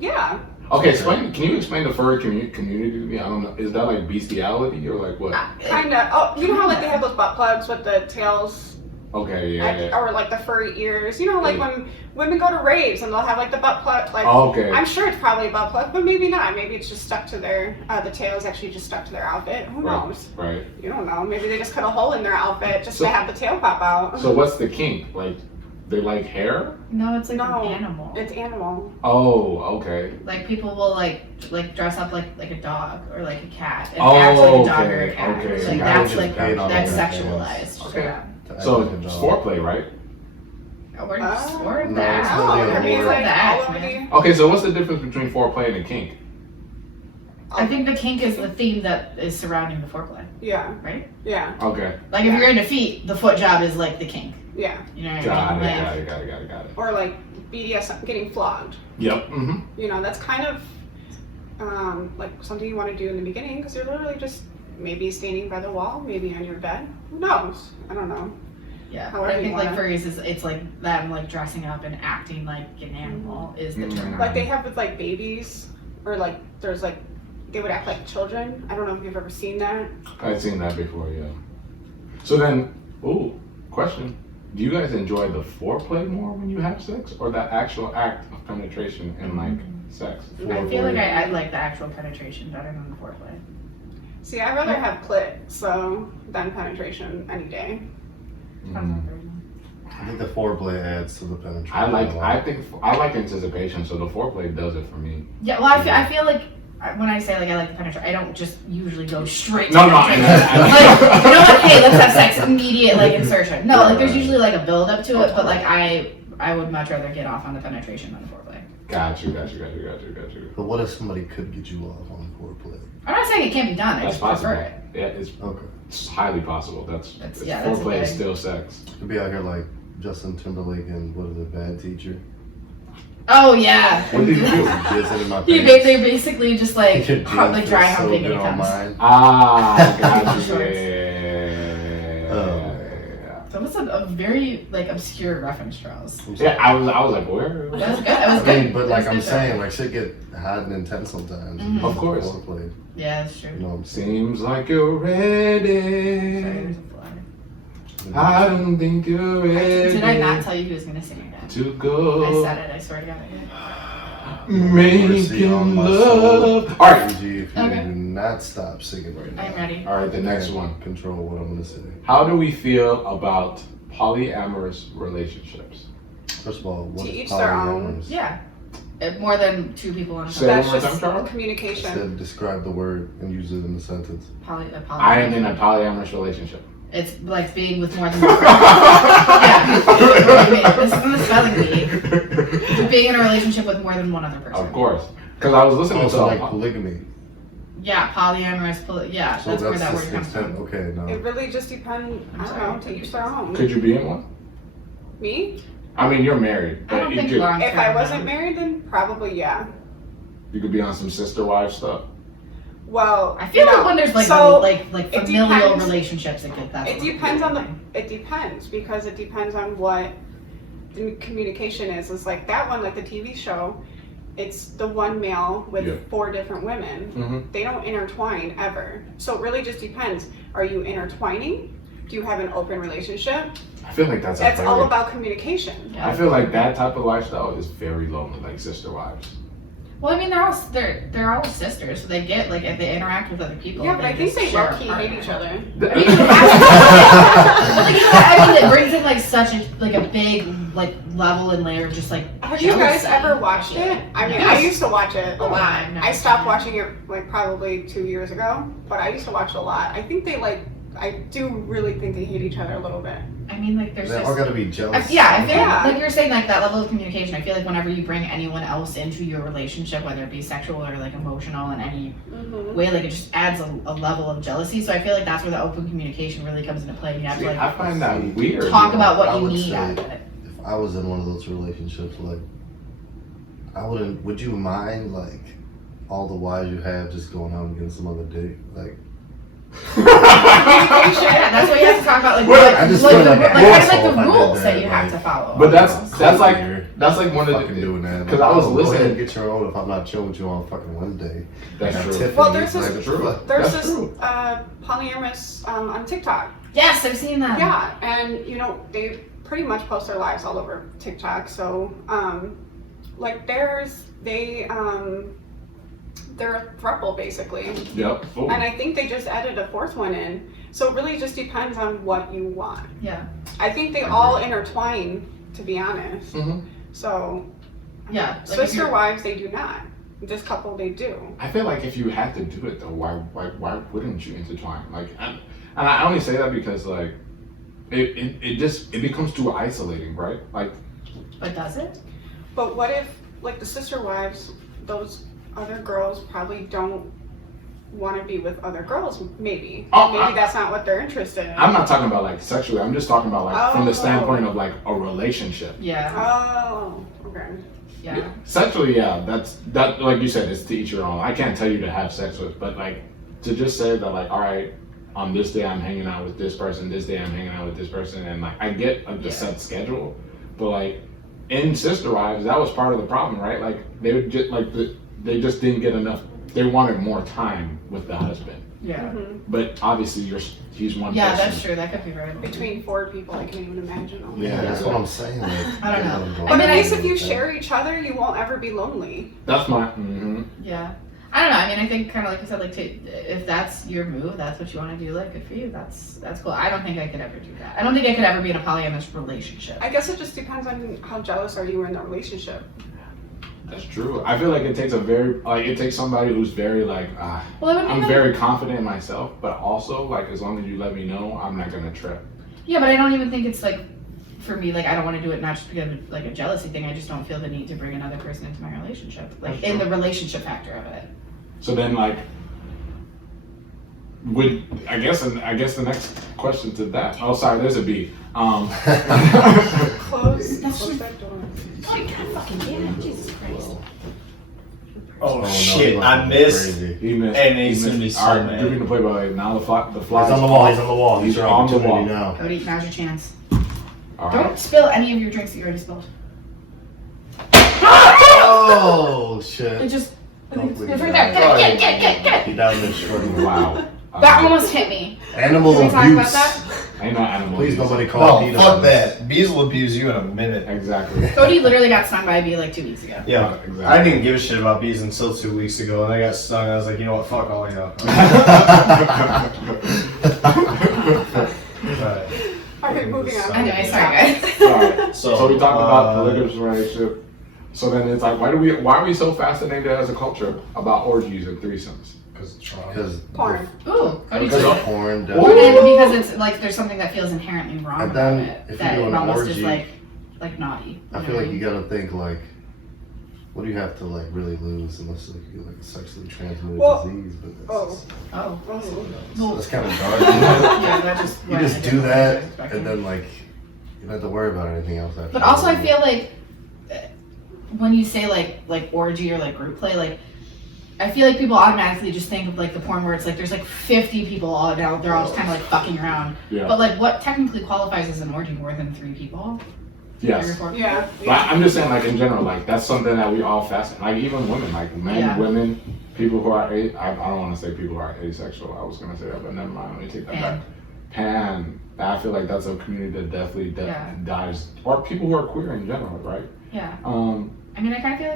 Yeah. Okay, can you explain the furry community to me? I don't know. Is that like bestiality or like what? Kinda. Oh, you know how like they have those butt plugs with the tails, Okay, yeah. or like the furry ears. You know, like when women go to raves and they'll have like the butt plug. Like, Okay. I'm sure it's probably a butt plug, but maybe not. Maybe it's just stuck to their. The tail is actually just stuck to their outfit. Who knows? Right. You don't know. Maybe they just cut a hole in their outfit just So- to have the tail pop out. So what's the kink? Like, they like hair? No, it's like No. an animal. It's animal. Oh, okay. Like, people will like dress up like a dog or like a cat and Oh, act like a dog or okay, a cat. okay. Like, So now that's we like, just paid on that's that. sexualized. Okay. Yeah. To act So like a it's dog? foreplay, right? We're just Oh, we're no, that. it's Oh, really I mean, more- like that, all over man. the. Okay, so what's the difference between foreplay and a kink? I think the kink is the theme that is surrounding the foreplay, Yeah. right? Yeah. Okay. Like if you're into feet, the foot job is like the kink. Yeah. You know what Got I it, mean? got it. Or like BDSM, getting flogged. Yep. Mm-hmm. You know, that's kind of like something you want to do in the beginning because you're literally just maybe standing by the wall, maybe on your bed. Who knows? I don't know. Yeah, However but I you think like wanna- furries is it's like them like dressing up and acting like an animal is the term. Mhm. Like they have with like babies, or like there's like they would act like children. I don't know if you've ever seen that. I've seen that before, yeah. So then, question. Do you guys enjoy the foreplay more when you have sex or the actual act of penetration and like sex? I feel like I like the actual penetration better than the foreplay. See, I'd rather have clit than penetration any day. Mhm. I think the foreplay adds to the penetration. a lot. I like anticipation, so the foreplay does it for me. Yeah, well, I feel like when I say like I like the penetration, I don't just usually go straight to No, penetration. Like, you know what? Hey, let's have sex. Immediate like insertion. No, like there's usually like a build up to it, but like I would much rather get off on the penetration than the foreplay. Got you. But what if somebody could get you off on foreplay? I'm not saying it can't be done. I That's just possible. prefer it. Yeah, it's Okay. highly possible. That's that's foreplay is okay. still sex. Could be out here like Justin Timberlake and what is it, Bad Teacher? Oh yeah. What did you do? Jizzing in my They're pants. basically just like Your jizz like dry feels so humping good and it on comes. mine. Ah, got you. Shorts. Yeah. Oh. So that's a very like obscure reference, Charles. Yeah, I was like, where? That was good. That was I good. mean, but That like was I'm good, saying, though. like shit get hot and intense sometimes. Mhm. Of course. Foreplay, Yeah, that's true. you know what I'm saying? Seems like you're Sorry, ready. there's a fly. I don't think you're ready. Did I not tell you he was gonna sing again? to I go? said it. I swear to God, I did. Mercy on Making my soul. love. All right. Angie, if you Okay. do not stop singing right now. I'm ready. All right. The next Can't one. Control what I'm gonna say. How do we feel about polyamorous relationships? First of all, what To is each their own. polyamorous? Yeah. More than two people on a Say it That's one more just time, Charles. I communication. said describe the word and use it in a sentence. poly. I am in a polyamorous relationship. It's like being with more than one person. Yeah. I mean, this isn't a spelling bee. Being in a relationship with more than one other person. Of course. Because I was listening Also to like polygamy. Yeah, polyamorous. Yeah, So that's where that just word comes extent. from. Okay, no. It really just depends. I don't know. To each their own. Could you be in one? Me? I mean, you're married, I don't but think you long If I term, wasn't no. married, then probably yeah. could be on some sister wife stuff. Well, I feel no. like when there's like So, like it familial depends- relationships, it gets that. It depends on the. It depends because it depends on what the communication is. It's like that one, like the TV show. It's the one male with Yeah. 4 different women. Mm-hmm. They don't intertwine ever. So it really just depends. Are you intertwining? Do you have an open relationship? I feel like that's It's a all very, about communication. I feel like that type of lifestyle is very lonely, like sister wives. Well, I mean, they're all sisters, so they get like if they interact with other people. Yeah, but I think just they share a low key partner. hate each other. I mean, but like, you know what? I mean, it brings in like such a big like level and layer of just like. Have you guys jealousy. ever watched it? I mean, I used to watch it a Oh, lot. I've never I stopped seen it. watching it like probably 2 years ago, but I used to watch it a lot. I think they like. I do really think they hate each other a little bit. I mean, like there's They just. all gotta be jealous. Yeah, I feel Yeah. like you're saying like that level of communication. I feel like whenever you bring anyone else into your relationship, whether it be sexual or like emotional in any Mm-hmm. way, like it just adds a level of jealousy. So I feel like that's where the open communication really comes into play. You have See, to I like find that weird. talk about what I you would need say- out of it. If I was in one of those relationships, like, I wouldn't. Would you mind like all the wives you have just going out and getting some other dick? Like, Yeah, that's what you have to talk about. Like, Well, like, I just like, feel the, like like, an kind of asshole like if I the did rules that that, you have like- to follow. But that's like you're one of fucking the. doing that. Because I was Go ahead and listening. get your own if I'm not chilling with you on fucking Wednesday. That's Like, true. Tiffany's, Well, there's like, this- True. There's That's this true. polyamorous on TikTok. Yes, I've seen that. Yeah, and you know they pretty much post their lives all over TikTok. So, like they're a throuple basically, Yep. Ooh. and I think they just added a 4th one in. So it really just depends on what you want. Yeah. I think they all intertwine, to be honest. Mhm. So Yeah. Like if sister you're- wives, they do not. This couple, they do. I feel like if you had to do it though, why wouldn't you intertwine? Like, and I only say that because like, it becomes too isolating, right? Like, But does it? But what if, like the sister wives, those other girls probably don't want to be with other girls, maybe. Oh, Maybe that's not what they're interested in. I'm not talking about like sexually. I'm just talking about like from the Oh. standpoint of like a relationship. Yeah. Oh, okay. Yeah. Sexually, yeah, that like you said, it's to each your own. I can't tell you to have sex with, but like to just say that like, all right, on this day I'm hanging out with this person, this day I'm hanging out with this person, and like I get the set schedule, but like in Sister Wives, that was part of the problem, right? Like they would just like they just didn't get enough. They wanted more time with the husband, Yeah. Mm-hmm. but obviously he's one Yeah, person. that's true. That could be right. Between 4 people, I can't even imagine. Oh my Yeah, God. that's what I'm saying. Like, I don't know. But at I least if you share each other, you won't ever be lonely. That's my. Yeah. I don't know. I mean, I think kind of like you said, like if that's your move, that's what you want to do. Like, good for you. That's cool. I don't think I could ever do that. I don't think I could ever be in a polyamorous relationship. I guess it just depends on how jealous are you in the relationship. That's true. I feel like it takes somebody who's very like, Well, it would I'm be very confident in myself, but also like as long as you let me know, I'm not gonna trip. Yeah, but I don't even think it's like, for me, like I don't want to do it not just because of like a jealousy thing. I just don't feel the need to bring another person into my relationship, like in the relationship factor of it. So then like, I guess the next question to that. Oh, sorry, there's a B. Close that door. Oh, you gotta fucking get it, Jesus Christ. Oh, no, shit, he I must be missed. crazy. He missed. And he's gonna be so All right, mad. giving the play-by-play. Now the fly. He's on the wall. He's on the wall. He's He's your on the opportunity wall. now. Cody, now's your chance. All right. Don't spill any of your drinks that you already spilled. Oh shit! It just, Hopefully it's he right there. died. Get. He died in struggle. Wow. That almost hit me. Animal Can we talk abuse. about that? Ain't no animal. Please abuse. nobody call No, PETA fuck on this. that. Bees will abuse you in a minute. Exactly. Cody literally got stung by a bee like 2 weeks ago. Yeah, Exactly. I didn't even give a shit about bees until 2 weeks ago, and I got stung. I was like, you know what, fuck all y'all. Alright. Alright, moving on. Anyway, sorry guys. Alright. So, So we talked about polygamous relationship. So then it's like, why are we so fascinated as a culture about orgies and threesomes? Because Porn. Ooh, Cody Because too. of porn. Ooh. definitely. Because it's like there's something that feels inherently wrong And about then it. if That you do it an almost is orgy- like naughty. I feel like you gotta think like, what do you have to like really lose unless like you get like a sexually transmitted Well, disease? But Oh. Oh. Oh. that's kind of dark. You know? Yeah, that just You just do that, and then like you don't have to worry about anything else after. But also, I feel like when you say like orgy or like group play, like I feel like people automatically just think of like the porn where it's like there's like 50 people all now, they're all just kind of like fucking around. Yeah. But like, what technically qualifies as an orgy more than 3 people? 3 or Yes. 4 people? Yeah. But I'm just saying, like in general, like that's something that we all fascinate. Like even women, like men, Yeah. women, people who are I don't want to say people who are asexual. I was gonna say that, but never mind. Let me take that back. Pan. I feel like that's a community that definitely Yeah. dives, or people who are queer in general, right? Yeah. I Um, mean, I kind of feel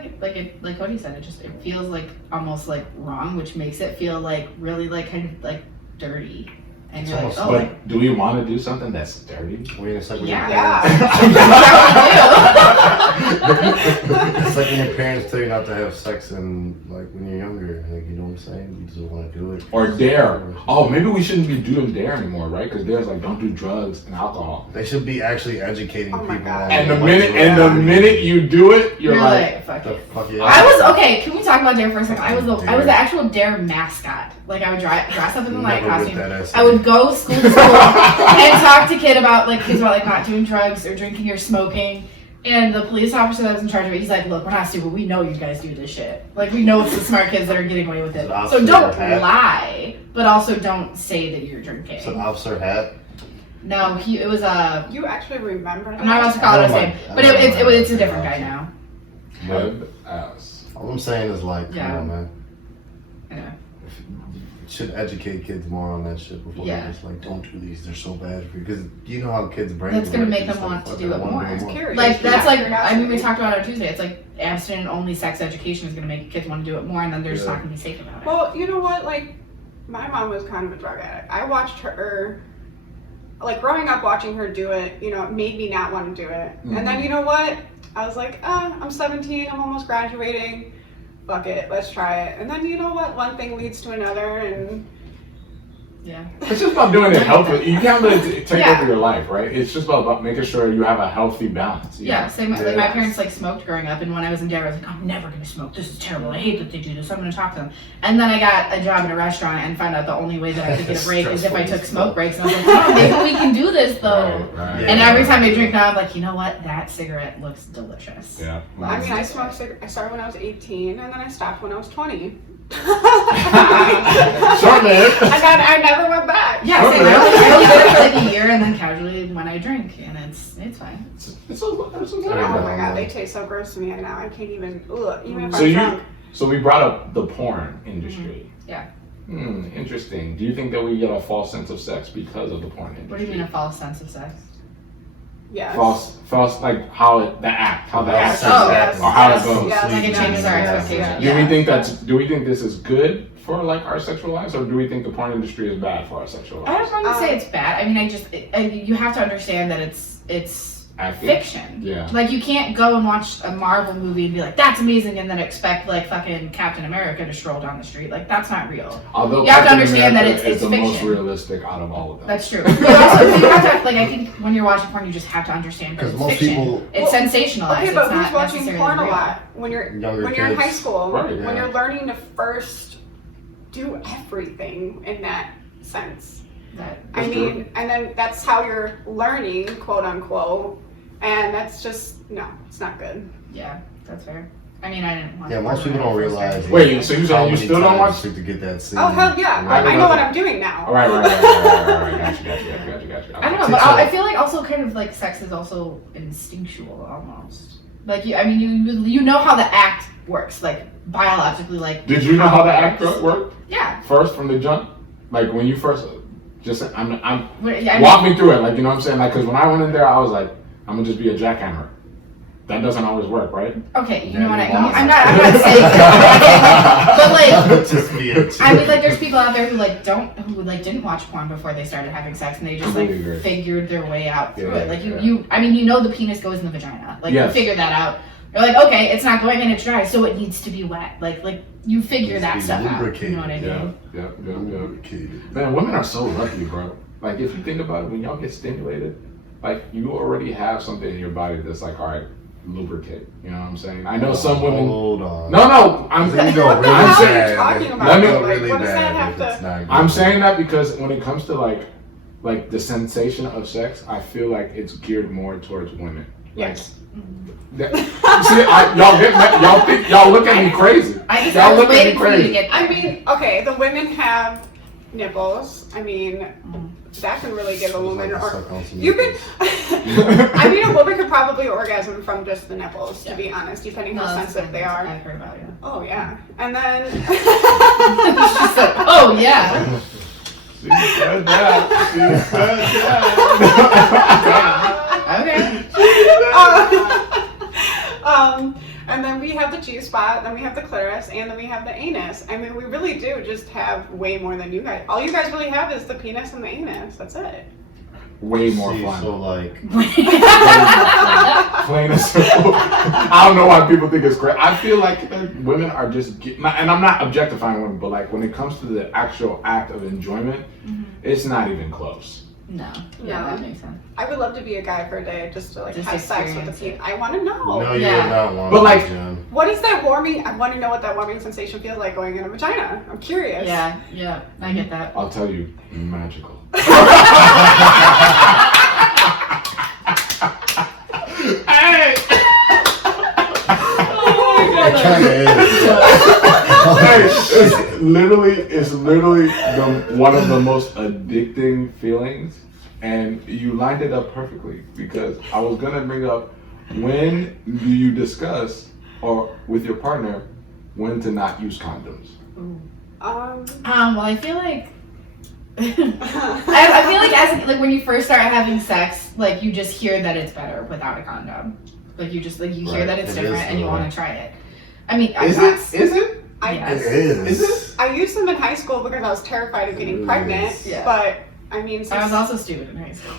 like Cody said, it feels like almost like wrong, which makes it feel like really like kind of like dirty. And It's you're like, almost oh, but like, do we want to do something that's dirty? Wait a second. Yeah. It's like when your parents tell you not to have sex and like when you're younger, like you know what I'm saying? You just don't want to do it. Or dare? Oh, maybe we shouldn't be doing dare anymore, right? Because dare's like don't do drugs and alcohol. They should be actually educating Oh my people. God. on And the what minute drugs you do it, you're You're like, like, fuck the it. fuck yeah. I was okay. Can we talk about Dare for a second? I was Dare. the actual Dare mascot. Like I would dress up in the light Never with costume. that ass. I would go school to school and talk to kids about like not doing drugs or drinking or smoking. And the police officer that was in charge of it, he's like, "Look, we're not stupid. We know you guys do this shit. Like we know it's the smart kids that are getting away with it. Is it So Officer don't Hat? lie, but also don't say that you're drinking." It's an officer hat. No, it was a. You actually remember that? I'm not about to call it I his don't name, like- but I don't like it's a that. different guy now. web ass. All I'm saying is like, come Yeah. on, man. Yeah. Should educate kids more on that shit before Yeah. they're just like, don't do these. They're so bad for you. Because you know how kids' brains. That's gonna work. make It's them like, want to fuck do I it wanna more. do It's curious. Like that's Yeah, like curiosity. we talked about it on Tuesday. It's like abstinent only sex education is gonna make kids want to do it more, and then they're just Yeah. not gonna be safe about it. Well, you know what? Like, my mom was kind of a drug addict. I watched her, like, growing up watching her do it, you know, it made me not want to do it. And then, you know what? I was like, I'm 17, I'm almost graduating. Fuck it, let's try it. And then, you know what? One thing leads to another, and Yeah. It's just about doing it healthy. You can't let it take Yeah. over your life, right? It's just about making sure you have a healthy balance. you Yeah, know? same. Like my parents like smoked growing up, and when I was in Denver, I was like, I'm never gonna smoke. This is terrible. I hate that they do this. I'm gonna talk to them. And then I got a job in a restaurant and found out the only way that I could get a break is if I took smoke breaks. And I was like, oh, maybe we can do this though. Right. And every time I drink now, I'm like, you know what? That cigarette looks delicious. Yeah. I mean, I started when I was 18, and then I stopped when I was 20. Short lived. And then I never went back. Yeah, same. I only did it for like a year, and then casually when I drink, and it's fine. Oh my god, they taste so gross to me now. I can't even. Ugh, even if So I'm drunk. So we brought up the porn industry. Yeah. Interesting. Do you think that we get a false sense of sex because of the porn industry? What do you mean a false sense of sex? Yes. False, like how the act Oh, Yes. or Yes. how Yes. it goes. Yes. Like it changes our expectations. Yeah. Do we think this is good for like our sexual lives, or do we think the porn industry is bad for our sexual I lives? don't want to say it's bad. I mean, you have to understand that it's Acting? fiction. Yeah. Like you can't go and watch a Marvel movie and be like, that's amazing, and then expect like fucking Captain America to stroll down the street. Like that's not real. Although You have to Captain understand that America it's is the most fiction. realistic out of all of them. That's true. But also, you have to, like, I think when you're watching porn, you just have to understand that Because it's most fiction. people- It's sensationalized. Okay, it's but not who's watching necessarily porn a real. lot when you're Younger in high kids. school? Right, When yeah. you're learning to first do everything in that sense. That- I That's mean, true. and then that's how you're learning, quote unquote, and that's just no, it's not good. yeah, that's fair. I mean, I didn't watch Yeah, most porn people when I don't first started. realize. Wait, so you saying how you many still don't times watch? it took to get that scene. Oh hell yeah, Right, I know what okay. I'm doing now. All right. Got you. I don't know, but I feel like also kind of like sex is also instinctual almost. Like you know how the act works, like biologically, like. Did you know how the it act works. worked Yeah. first from the jump? Like when you first, just I'm Yeah, walk me through it. Like you know what I'm saying? Like because when I went in there, I was like, I'm gonna just be a jackhammer. That doesn't always work, right? okay, you Yeah, know what you I'm want not saying that. But like. Just be a I mean, like, there's people out there who didn't watch porn before they started having sex, and they just like Completely agree. figured their way out through it. Like Yeah. I mean, you know, the penis goes in the vagina. Like Yes. you figure that out. You're like, okay, it's not going in, it's dry, so it needs to be wet. Like you figure Needs to that be stuff out. You lubricated. know what I mean? Yeah. Lubricated. Man, women are so lucky, bro. Like if you think about it, when y'all get stimulated, like you already have something in your body that's like, all right, lubricate. You know what I'm saying? I know some women. Hold on. No, I'm Then you go What the really hell are you bad. talking Then about? you go Like, really what does that bad have if to- it's not good. I'm saying that because when it comes to like the sensation of sex, I feel like it's geared more towards women. Yes. Y'all get mad, y'all look at me crazy. I Y'all was look at me waiting for you to crazy. get there. I mean, okay, the women have nipples. I mean, that can really give a woman, Like or suck on some you can. nipples. I mean, a woman could probably orgasm from just the nipples, to be honest, depending No, how that's sensitive they are. I've heard about it. Oh yeah, and then. She said, oh yeah. She said that. She said that. Okay. And then we have the G-spot, then we have the clitoris, and then we have the anus. I mean, we really do just have way more than you guys. All you guys really have is the penis and the anus. That's it. Way more See, fun. so like, Plain and simple. I don't know why people think it's great. I feel like women are just, and I'm not objectifying women, but like when it comes to the actual act of enjoyment, it's not even close. No. Yeah, No. that makes sense. I would love to be a guy for a day just to like Just have sex with a experience penis. it. I want to know. no, you Yeah. would not want But, to, like- Jen. What is that warming? I want to know what that warming sensation feels like going in a vagina. I'm curious. Yeah, I get that. I'll tell you, magical. Hey! It kind of is. Hey, it's literally one of the most addicting feelings, and you lined it up perfectly because I was gonna bring up when do you discuss or with your partner when to not use condoms. Well, I feel like I feel like as like when you first start having sex, like you just hear that it's better without a condom. Like you just like you hear Right, that it's it different is, and you though. want to try it. I mean, Is it? Is it? Yes. It is. Is it? I used them in high school because I was terrified of getting pregnant. Yeah. But I mean, I was also stupid in high school.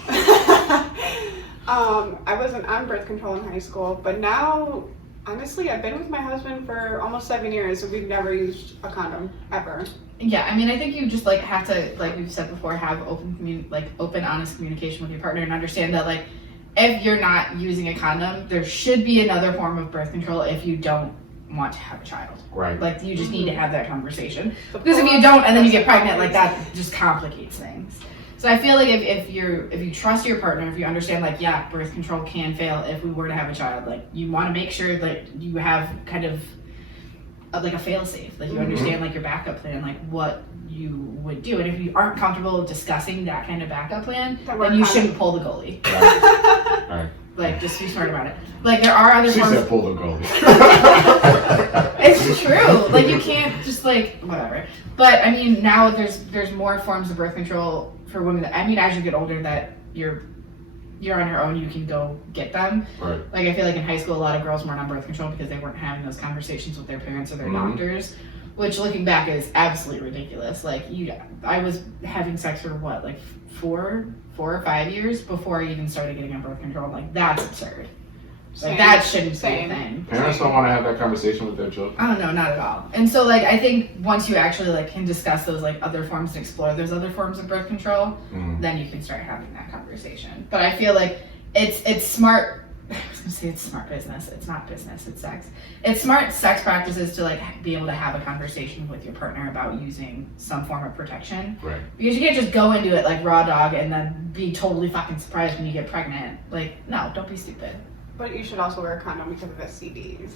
I wasn't on birth control in high school, but now Honestly, I've been with my husband for almost 7 years and we've never used a condom, ever. Yeah, I mean, I think you just like have to, like we've said before, have open, honest communication with your partner and understand that like if you're not using a condom, there should be another form of birth control if you don't want to have a child. Right. Like you just need to have that conversation. The Because if you don't and then you get plus pregnant, like that just complicates things. So I feel like if you trust your partner, if you understand like, yeah, birth control can fail if we were to have a child, like you want to make sure that you have kind of like a fail safe, like you understand like your backup plan, like what you would do. And if you aren't comfortable discussing that kind of backup plan, then you shouldn't pull the goalie. Right. Right. Like just be smart about it. Like there are other She forms. said pull the goalie. It's true. Like you can't just like whatever. But I mean now there's more forms of birth control for women that, I mean as you get older that you're on your own, you can go get them. Right. Like I feel like in high school a lot of girls weren't on birth control because they weren't having those conversations with their parents or their doctors, which looking back is absolutely ridiculous. Like I was having sex for what, like 4 or 5 years before I even started getting on birth control. I'm like, that's absurd. Like that shouldn't be a thing. Parents don't want to have that conversation with their children. I don't know, not at all. And so like I think once you actually like can discuss those like other forms and explore those other forms of birth control, then you can start having that conversation. But I feel like it's smart. I was gonna say it's smart business. It's not business, it's sex. It's smart sex practices to like be able to have a conversation with your partner about using some form of protection. Right. Because you can't just go into it like raw dog and then be totally fucking surprised when you get pregnant. Like, no, don't be stupid. But you should also wear a condom because of STDs.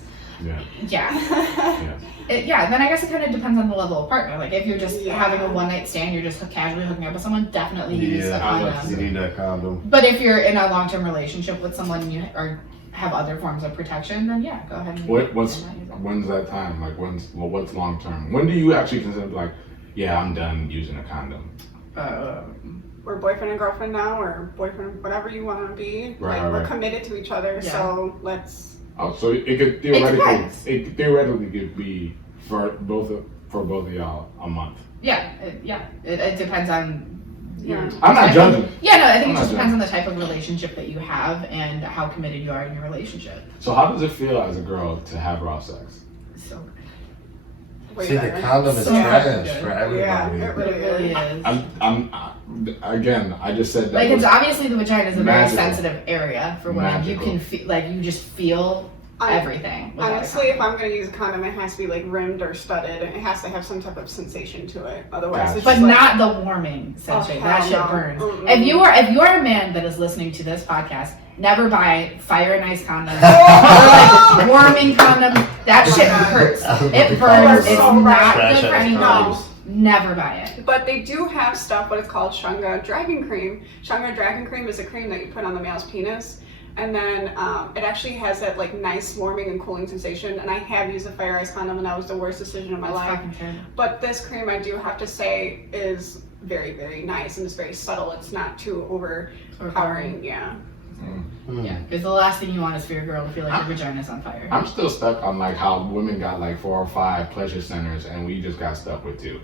Yeah. Yeah. Yeah. Then I guess it kind of depends on the level of partner. Like if you're just Yeah. having a one night stand, you're just casually hooking up with someone, definitely use a You condom. need that condom. But if you're in a long term relationship with someone and you have other forms of protection, then yeah, go ahead and When's that time? Like what's long term? When do you actually consider like, yeah, I'm done using a condom? We're boyfriend and girlfriend now, or boyfriend, whatever you want to be. Right, like we're right. committed to each other, Yeah. so let's. Oh, so it could theoretically could be for both of y'all a month. Yeah, it depends on. Yeah. I'm not judging. Yeah, no, I think I'm it just not depends on the type of relationship that you have and how committed you are in your relationship. So how does it feel as a girl to have raw sex? So Way See, the better. condom is So trash good. for Yeah, everybody. it really it really is. is. Again, I just said that. Like it's obviously the vagina is a very Magical. sensitive area for women. You Magical. can feel like you just feel everything. without a Honestly, if condom. I'm going to use a condom, it has to be like rimmed or studded. It has to have some type of sensation to it. Otherwise, it's But just like, not the warming sensation. That hell shit no. burns. Mm-mm. If you are a man that is listening to this podcast, never buy Fire and Ice condom or like warming condom. That shit hurts. It burns. It's so not right. good for Trash ass anyone. condoms. Never buy it. But they do have stuff, what is called Shunga Dragon Cream. Shunga Dragon Cream is a cream that you put on the male's penis. And then it actually has that like nice warming and cooling sensation. And I have used a Fire Ice condom and that was the worst decision of my That's life. fucking terrible. But this cream, I do have to say, is very, very nice and it's very subtle. It's not too overpowering. Yeah. Yeah, because the last thing you want is for your girl to feel like your vagina's on fire. I'm still stuck on like how women got like 4 or 5 pleasure centers and we just got stuck with 2.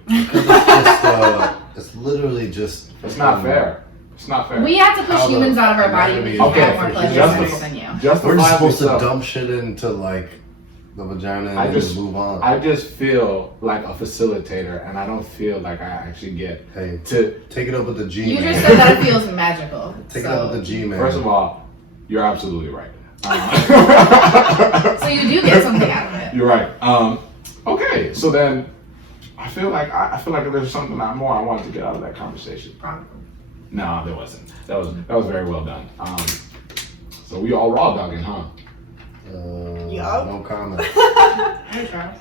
It's literally just. It's not fair. It's not fair. We have to push How the humans out of our body anatomy because we is have more different. pleasure Just centers than you. We're Justify just supposed to yourself. dump shit into like the vagina and I then just- move on. I just feel like a facilitator and I don't feel like I actually get Hey, to. take it up with the G, You man. just said that it feels magical. Take it so. up with the G, man. First of all, you're absolutely right. So you do get something out of it. You're right. Okay, so then I feel like there's something more I wanted to get out of that conversation. Probably. No, there wasn't. That was very well done. So we all raw dogging, huh? Yup. No comment. Hey, Charles.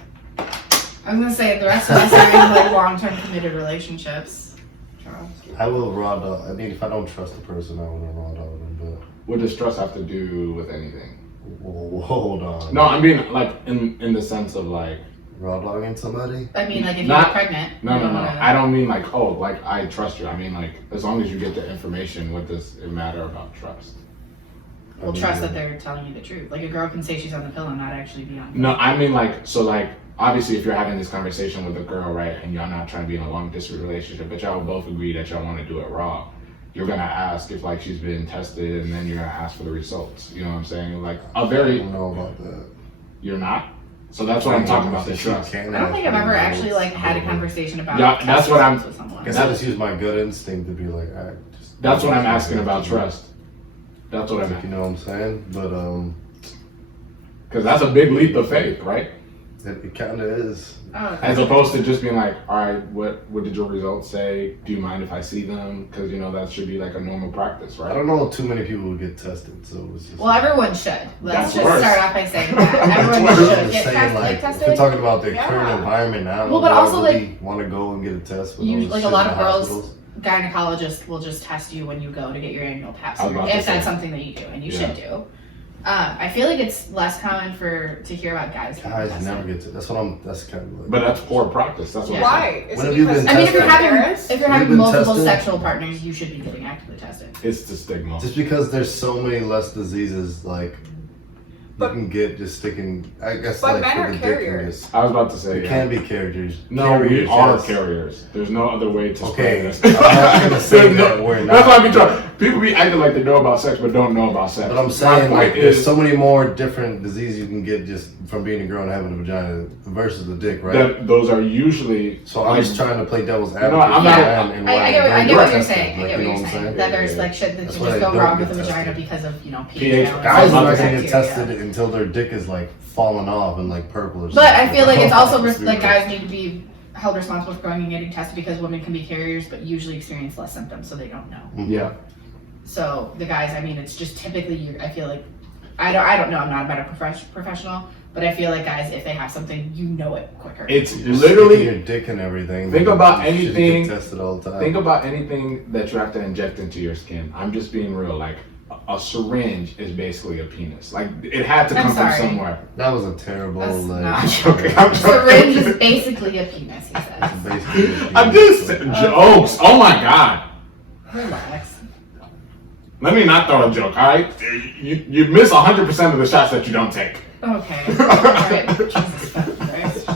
I was gonna say the rest of us are in like long-term committed relationships. Charles. I will raw dog. I mean, if I don't trust the person, I will raw dog them. But What does trust have to do with anything? hold on. No, I mean like in the sense of like Raw dogging somebody? I mean, like if you Not- get pregnant. no. you don't wanna- I don't mean like like I trust you. I mean like as long as you get the information, what does it matter about trust? Well, trust that they're telling you the truth. Like a girl can say she's on the pill and not actually be on. No, I mean like so like obviously if you're having this conversation with a girl, right, and y'all not trying to be in a long distance relationship, but y'all both agree that y'all want to do it raw, you're gonna ask if like she's been tested, and then you're gonna ask for the results. You know what I'm saying? Like a I very don't know about that. You're not. So that's what I'm talking about. The She trust. can't I don't think I've have ever results. actually like had a conversation about Yeah, that's what I'm- with someone. I guess I just use my gut instinct to be like, alright. That's what I'm asking about trust. That's what I'm You asking. know what I'm saying? But Because that's a big leap of faith, right? it kind of is. Oh, As opposed to just being like, all right, what did your results say? Do you mind if I see them? Because that should be like a normal practice, I right? don't know too many people who get tested, so it's just. well, everyone should. That's Let's just worse. start off by saying that everyone That's worse. should I'm get saying, like, if tested. we're talking about the Yeah. current environment now, Well, but why also, would like, we want to go and get a test? With You, all this like a shit lot in of the girls, hospitals? gynecologists will just test you when you go to get your annual pap I was smear, about to if that's say. something that you do, and you Yeah. should do. I feel like it's less common to hear about guys. getting Guys tested. never get to. That's kind of like. But that's poor practice. That's what Yeah. I'm saying. Why? Is When it have you because been I mean, if you're tested? having embarrassed? if you're Have you having been multiple tested? sexual partners, you should be getting actively tested. It's the stigma. Just because there's so many less diseases, like you But- can get just sticking. I guess But like men for are the dick, carriers. I was about to say, You yeah. can be carriers. No, we Carriers, are yes. carriers. There's no other way to Okay, explain this. I'm not gonna say There's that we're That's not. why I be trying. People be acting like they know about sex, but don't know about sex. But I'm My saying point like there's is so many more different diseases you can get just from being a girl and having a vagina versus the dick, right? that those are usually. So I'm just trying to play devil's advocate. No, I'm not- and why I get I'm what you're tested, saying. I like, get you know what you're I'm saying. saying? That there's Yeah. like shit that That's can why just I go don't wrong with get the vagina tested. because of pH. pH. Guys Guys I'm are not not gonna gonna get bacteria. tested until their dick is like falling off and like purple or something. But I feel like it's also Let's be like real. guys need to be held responsible for going and getting tested because women can be carriers but usually experience less symptoms, so they don't know. Yeah. So the guys, I mean, it's just typically I feel like I don't know. I'm not a better professional, but I feel like guys, if they have something, you know it quicker. It's You're sticking literally. your dick and everything. Think you about should get anything- tested all the time. Think about anything that you have to inject into your skin. I'm just being real. Like a syringe is basically a penis. Like it had to I'm come from sorry. somewhere. That was a terrible. That's like, not- I'm joking. I'm Syringe is joking. basically a penis, he says. basically. I'm just jokes. Oh my god. Relax. Let me not throw a joke. All right. You miss 100% of the shots that you don't take. Okay. Alright. Jesus fucking Christ.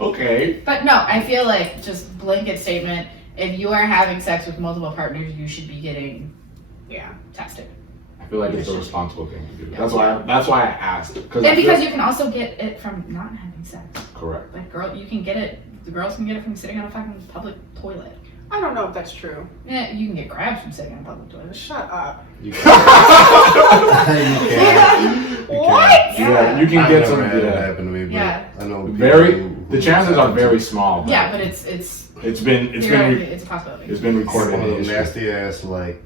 Okay. But no, I feel like just blanket statement. If you are having sex with multiple partners, you should be getting Yeah. tested. I feel like it's a responsible thing to do. That's why I asked. And because you can also get it from not having sex. Correct. Like you can get it. The girls can get it from sitting on a fucking public toilet. I don't know if that's true. Yeah, you can get grabs from sitting on a public toilet. Shut up. You can. You can. What? Yeah, you can I've get never some. had it Yeah. happen to me, but Yeah. I know people Very. who- The chances are very small. Yeah, but it's It's been theoretically, it's a possibility. it's been It's recorded. one of in those history. nasty ass like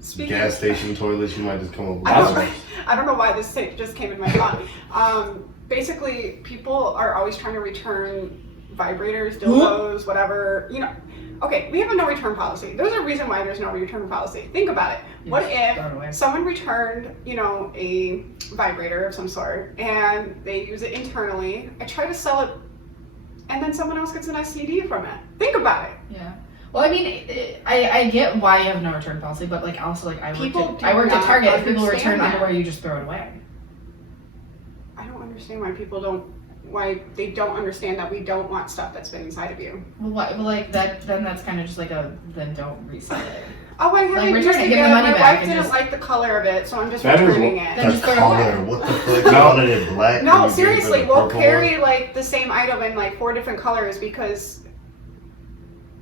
Speaking gas of- station toilets. You might just come up with. I That's- don't, I don't know why this just came in my thought. Basically, people are always trying to return vibrators, dildos, whatever. Okay, we have a no return policy. There's a reason why there's no return policy. Think about it. What Throw it away. if someone returned, a vibrator of some sort, and they use it internally? I try to sell it, and then someone else gets an STD from it. Think about it. Yeah. Well, I mean, I get why you have no return policy, but like also like I worked do at not Target. If people understand return that. underwear, you just throw it away. I don't understand why they don't understand that we don't want stuff that's been inside of you. Well, what? Well, like that. Then that's kind of just like then don't resell it. Oh, I Like, haven't return used it, it give yet. the money My back wife and didn't just- like the color of it, so I'm just That is returning Then it. The just throw it color. away. What the fuck? No. You wanted it black? and No, you gave it seriously, a we'll purple carry like the same item in like 4 different colors because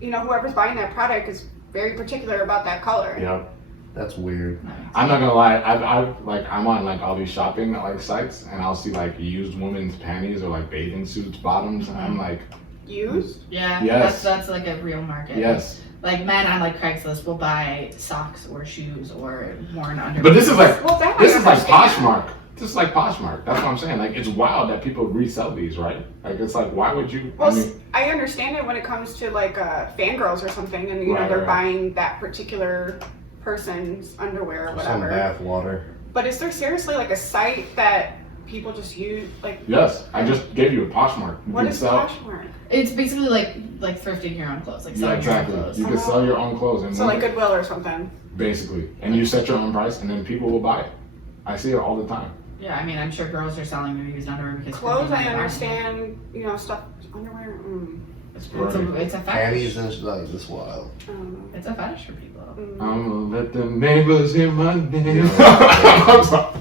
whoever's buying that product is very particular about that color. Yeah. one? That's weird. I'm not gonna lie. I'm on like all these shopping like sites, and I'll see like used women's panties or like bathing suits bottoms, and I'm like, Used? Yeah. Yes. That's like a real market. yes. Like men on like Craigslist will buy socks or shoes or worn underwear. But this is like Well, that this I is like understand. Poshmark. This is like Poshmark. That's what I'm saying. Like it's wild that people resell these, right? Like it's like why would you? Well, I mean, I understand it when it comes to like fangirls or something, and Right, they're right. buying that particular person's underwear or Some whatever. bath water. But is there seriously like a site that people just use? Like, yes, I just gave you a Poshmark. You what can is sell. Poshmark? It's basically like thrifting your own clothes, like Yeah, selling exactly. your own You clothes. can sell your own clothes, and So like Goodwill or something. basically, and you set your own price, and then people will buy it. I see it all the time. Yeah, I mean, I'm sure girls are selling their used underwear because Clothes, people I are buying it. understand. Stuff, underwear. It's a Panties fetish. and like this wild. It's a fetish for people. I'm gonna let the neighbors hear my name. Yeah.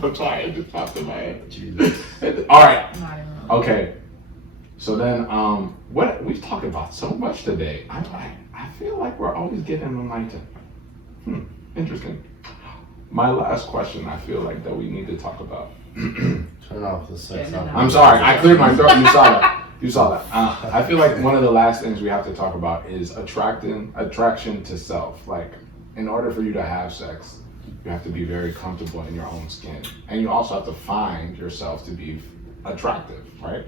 I'm sorry, it just popped in my head. Jesus. All right. Not even really. Okay. So then, what we've talked about so much today. I feel like we're always getting them like to. Interesting. My last question. I feel like that we need to talk about. Turn off the sex. Yeah, no, no. I'm sorry. I cleared my throat. You saw that. You saw that. I feel like one of the last things we have to talk about is attraction to self. Like, in order for you to have sex, you have to be very comfortable in your own skin, and you also have to find yourself to be attractive, right?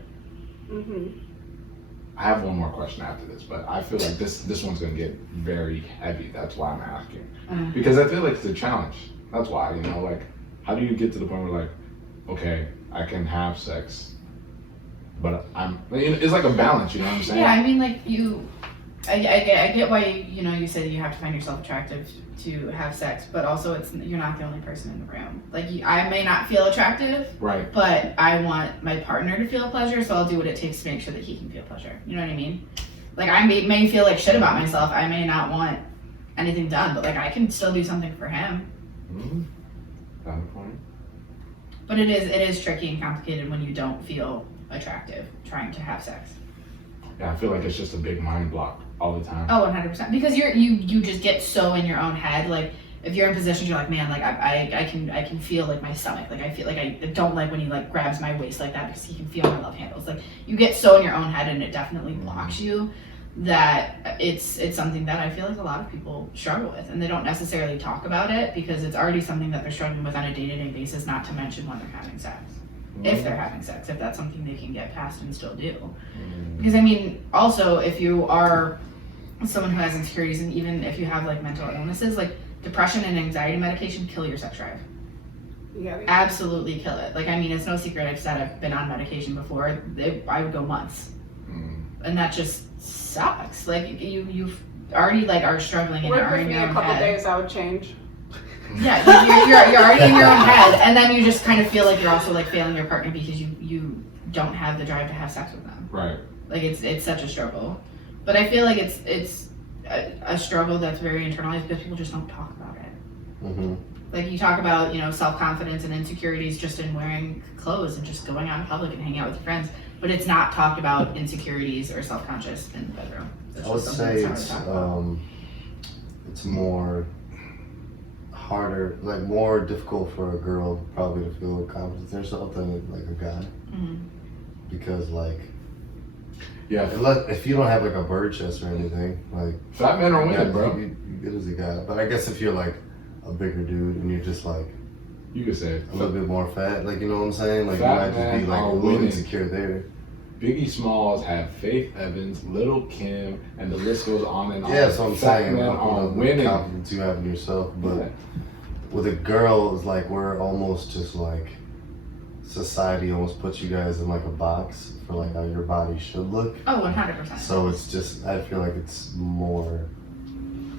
I have one more question after this, but I feel like this one's gonna get very heavy. That's why I'm asking, because I feel like it's a challenge. That's why, like, how do you get to the point where, like, okay, I can have sex, but it's like a balance, you know what I'm saying? Yeah, I mean, like I get why you say that you have to find yourself attractive to have sex, but also you're not the only person in the room. Like I may not feel attractive, Right. but I want my partner to feel pleasure, so I'll do what it takes to make sure that he can feel pleasure. You know what I mean? Like I may feel like shit about myself. I may not want anything done, but like I can still do something for him. Valid point. But it is tricky and complicated when you don't feel attractive trying to have sex. Yeah, I feel like it's just a big mind block all the time. Oh, 100%. Because you just get so in your own head. Like if you're in positions, you're like, man, like I can feel like my stomach. Like I feel like I don't like when he like grabs my waist like that because he can feel my love handles. Like you get so in your own head and it definitely blocks you that it's something that I feel like a lot of people struggle with, and they don't necessarily talk about it because it's already something that they're struggling with on a day-to-day basis, not to mention when they're having sex. If they're having sex, if that's something they can get past and still do. Because I mean, also if you are someone who has insecurities, and even if you have like mental illnesses, like depression and anxiety medication kill your sex drive. Yeah. Absolutely kill it. Like I mean, it's no secret. I've said I've been on medication before. I would go months, and that just sucks. Like you've already like are struggling and Work are with in me your a own couple head. days, I would change. Yeah, you're already in your own head, and then you just kind of feel like you're also like failing your partner because you don't have the drive to have sex with them. Right. Like it's such a struggle, but I feel like it's a struggle that's very internalized because people just don't talk about it. Like you talk about self-confidence and insecurities just in wearing clothes and just going out in public and hanging out with your friends, but it's not talked about insecurities or self-conscious in the bedroom. It's I would just something say that's hard to talk about. it's more harder, like more difficult for a girl probably to feel confident in herself than like a guy, because like if you don't have like a bird chest or anything, like fat men are winning, bro. you good as a guy. But I guess if you're like a bigger dude and you're just like You could say a little bit more fat, like you know what I'm saying, like Fat you might just be men like a are little winning. insecure there. Biggie Smalls have Faith Evans, Little Kim, and the list goes on and on. Yeah, so I'm Fat saying, men are the winning. confidence you have in yourself, but Yeah. with a girl, it's like we're almost just like society almost puts you guys in like a box for like how your body should look. Oh, 100%. So it's just, I feel like it's more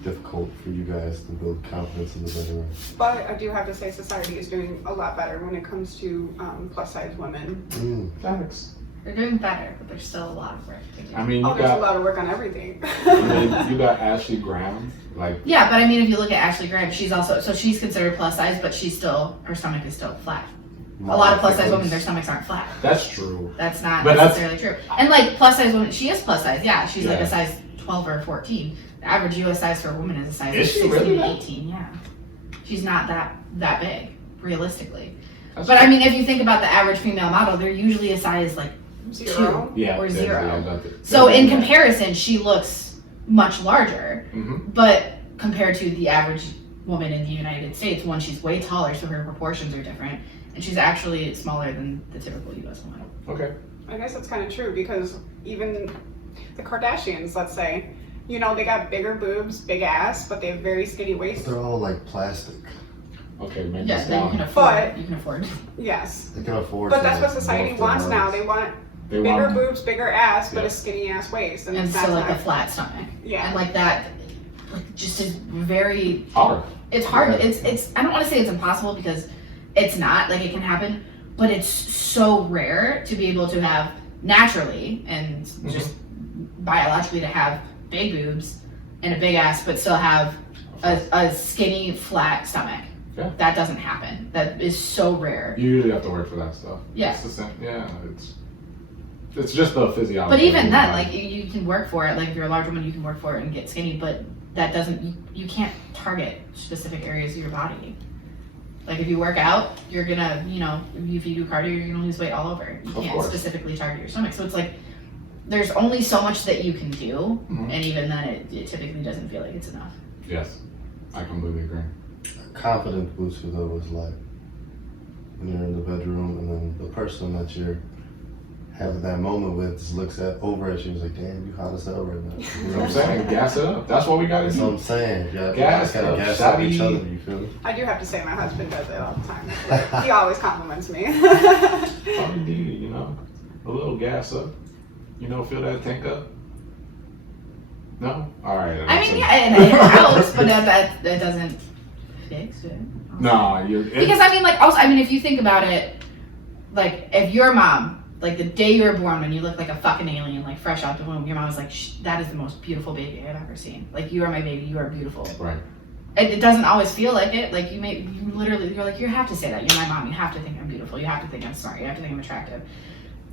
difficult for you guys to build confidence in the bedroom. But I do have to say society is doing a lot better when it comes to plus size women. Thanks. They're doing better, but there's still a lot of work to do. I mean, There's a lot of work on everything. you got Ashley Graham, like Yeah, but I mean, if you look at Ashley Graham, she's considered plus size, but her stomach is still flat. A lot of plus size women, their stomachs aren't flat. that's true. That's not But necessarily true. And like plus size women, she is plus size. Yeah, she's like Yeah. a size 12 or 14. The average U.S. size for a woman is a size Is of she 16 really to that? 18. Yeah, she's not that big realistically. That's But true. I mean, if you think about the average female model, they're usually a size like 0. 2 yeah, or yeah, 0. yeah, that's it. So in comparison, she looks much larger. Mhm. But compared to the average woman in the United States, one, she's way taller, so her proportions are different, and she's actually smaller than the typical U.S. woman. Okay. I guess that's kind of true because even the Kardashians, let's say, they got bigger boobs, big ass, but they have very skinny But waist. they're all like plastic. Okay, make Yeah, this then you can down. afford. But- You can afford. Yes. They can afford But to, that's what like, society morph their wants now. bodies. They want They bigger want boobs, bigger ass, but Yeah. a skinny ass waist. And And that's still like not, a flat stomach. yeah. And like that, like just is very. hard. It's hard. Yeah. It's. I don't want to say it's impossible because it's not. Like it can happen, but it's so rare to be able to have naturally and just biologically to have big boobs and a big ass, but still have a skinny, flat stomach. Yeah. That doesn't happen. That is so rare. You usually have to work for that stuff. Yeah. It's the same. Yeah, it's just the physiology. But even then, like you can work for it. Like if you're a large woman, you can work for it and get skinny. But that doesn't. You can't target specific areas of your body. Like if you work out, you're gonna, if you do cardio, you're gonna lose weight all over. You Of can't course. specifically target your stomach. So it's like there's only so much that you can do, and even then, it typically doesn't feel like it's enough. Yes, I completely agree. Confidence booster though is like when you're in the bedroom and then the person that you're having that moment with just looks over at you and is like, damn, you hot as hell right now. You know what I'm saying? Gas it up. That's what we gotta That's what do. I'm saying. Yeah, Gas gotta up, gas up shawty. each other, you feel me? I do have to say my husband does it all the time. He always compliments me. All you need, a little gas up. Fill that tank up. No? All right. I mean, yeah, and it helps, but that doesn't fix it. No, Because if you think about it, like if your mom, like the day you were born, when you look like a fucking alien, like fresh out the womb, your mom was like, that is the most beautiful baby I've ever seen. Like you are my baby, you are beautiful. Right. It doesn't always feel like it. Like you're like, you have to say that. You're my mom. You have to think I'm beautiful. You have to think I'm smart. You have to think I'm attractive.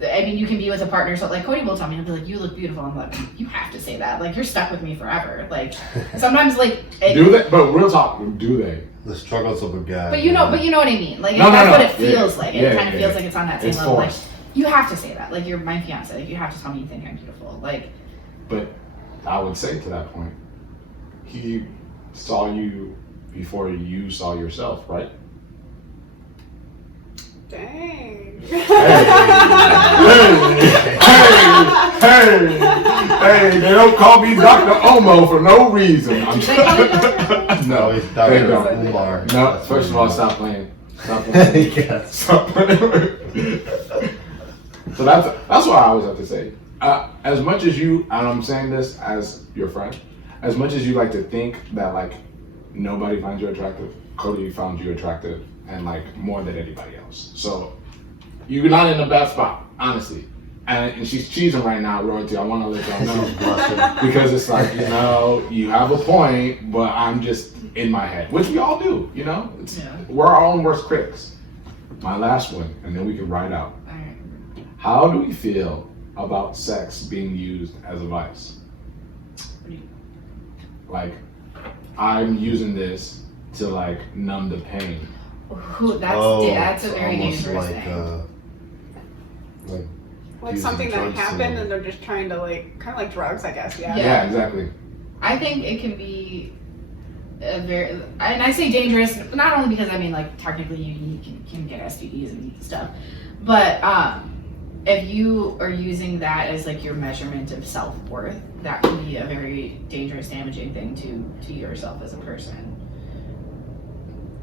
I mean, you can be with a partner, so like Cody will tell me, he'll be like, you look beautiful. I'm like, you have to say that. Like, you're stuck with me forever. Like, sometimes like. Do they? But real talk, do they? The struggles of a guy. But you know what I mean. Like, No, that's no. what it feels Yeah. like. Yeah, It kind of feels like it's on that same It's level. Like, forced. you have to say that. Like, you're my fiance. Like, you have to tell me you think I'm beautiful. Like. But I would say to that point, he saw you before you saw yourself, right? Dang. Hey, they don't call me Dr. Omo for no reason. I'm They call you Dr. No, he's Dr. They don't. Umar. No, first of all, stop playing. Stop playing. Yes. Stop playing. So that's what I always have to say. As much as you, and I'm saying this as your friend, as much as you like to think that like nobody finds you attractive, Cody found you attractive, and like more than anybody else. So you're not in a bad spot, honestly. And she's cheesing right now, Royalty. I want to let y'all know because it's like you have a point, but I'm just in my head, which we all do. We're our own worst critics. My last one, and then we can ride out. All right. How do we feel about sex being used as a vice? Like, I'm using this to like numb the pain. Ooh, that's a very almost dangerous like, thing. Like using something that drugs happened to- and they're just trying to kind of like drugs, I guess. Yeah. Yeah, exactly. I think it can be a very, and I say dangerous, not only because like technically you can get STDs and stuff, but if you are using that as like your measurement of self-worth, that can be a very dangerous, damaging thing to yourself as a person.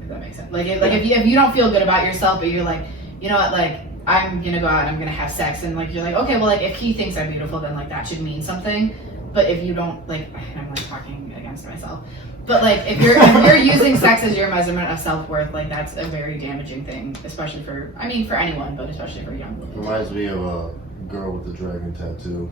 If that makes sense. Like if you don't feel good about yourself, but you're like, you know what, like I'm gonna go out and I'm gonna have sex, and like you're like, okay, well like if he thinks I'm beautiful, then like that should mean something. But if you don't, like, I'm like talking against myself, but like if you're using sex as your measurement of self-worth, like that's a very damaging thing, especially for anyone, but especially for young women. Reminds me of a girl with the dragon tattoo.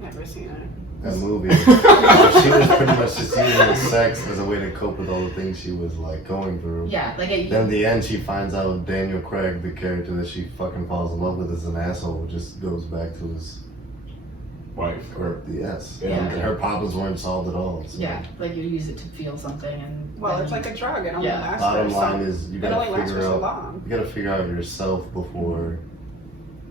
Never seen it. That movie. She was pretty much just using sex as a way to cope with all the things she was like going through. Yeah, like Then in the end, she finds out Daniel Craig, the character that she fucking falls in love with, is an asshole. Just goes back to his Wife. or yes. Yeah. And her problems weren't solved at all. So. yeah, like you use it to feel something, and Well, it's like a drug. It only Yeah. lasts Bottom for line some, is you it gotta only lasts for figure so out. long. You gotta figure out yourself before.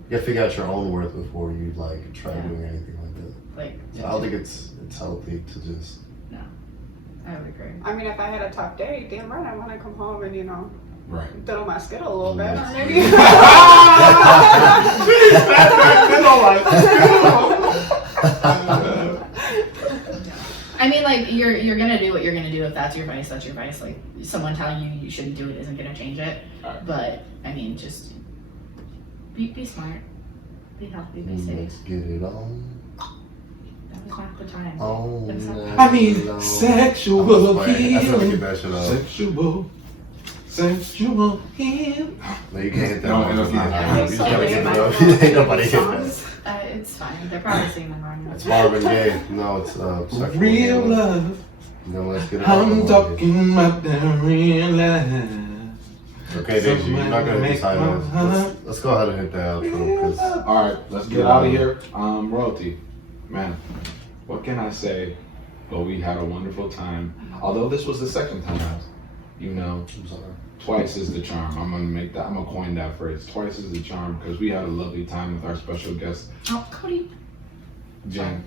You gotta figure out your own worth before you like try Yeah. doing anything like that. like So I don't think it's healthy to just. I would agree. I mean, if I had a tough day, damn right, I want to come home and Right. diddle my skittle a little bit, or Yes. maybe. I mean, like you're gonna do what you're gonna do. If that's your vice, that's your vice. Like someone telling you you shouldn't do it isn't gonna change it. Right. But I mean, just be smart, be healthy, be safe. Let's get it on. That was not the time. On. That's not- I need sexual That's healing. how get that shit up. Sexual healing. No, you can't hit that No, one that's not- again. Yeah, You just gotta sorry, get it my up. fault. Ain't nobody hit that. Songs. It's fine. They're probably singing the wrong It's notes. Marvin Gaye. No, it's sexual. Real love. Then let's get it I'm on. talking about the real love. Okay, Daisy, you're not gonna decide this. Let's go ahead and hit the outro, because All right, let's get out of here. Royalty, man, what can I say? But we had a wonderful time. Although this was the second time, you know, twice is the charm. I'm gonna coin that phrase. Twice is the charm, because we had a lovely time with our special guest, Oh, Cody. Genn.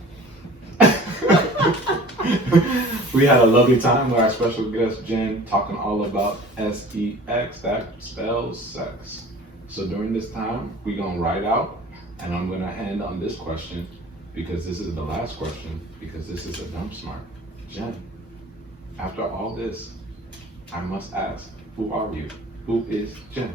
We had a lovely time with our special guest, Genn, talking all about sex, that spells sex. So during this time, we're gonna ride out, and I'm gonna end on this question, because this is the last question, because this is a dump smart. Genn, after all this, I must ask, who are you? Who is Genn?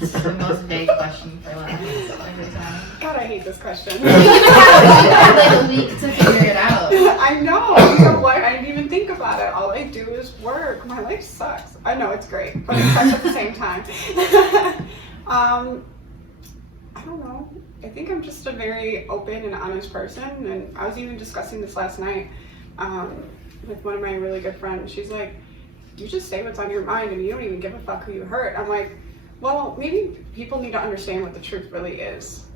It's the most vague question for last every time. God, I hate this question. You had like a week to figure it out. I know. You know what? I didn't even think about it. All I do is work. My life sucks. I know it's great, but it sucks at the same time. I don't know. I think I'm just a very open and honest person, and I was even discussing this last night with one of my really good friends. She's like, "You just say what's on your mind, and you don't even give a fuck who you hurt." I'm like, well, maybe people need to understand what the truth really is.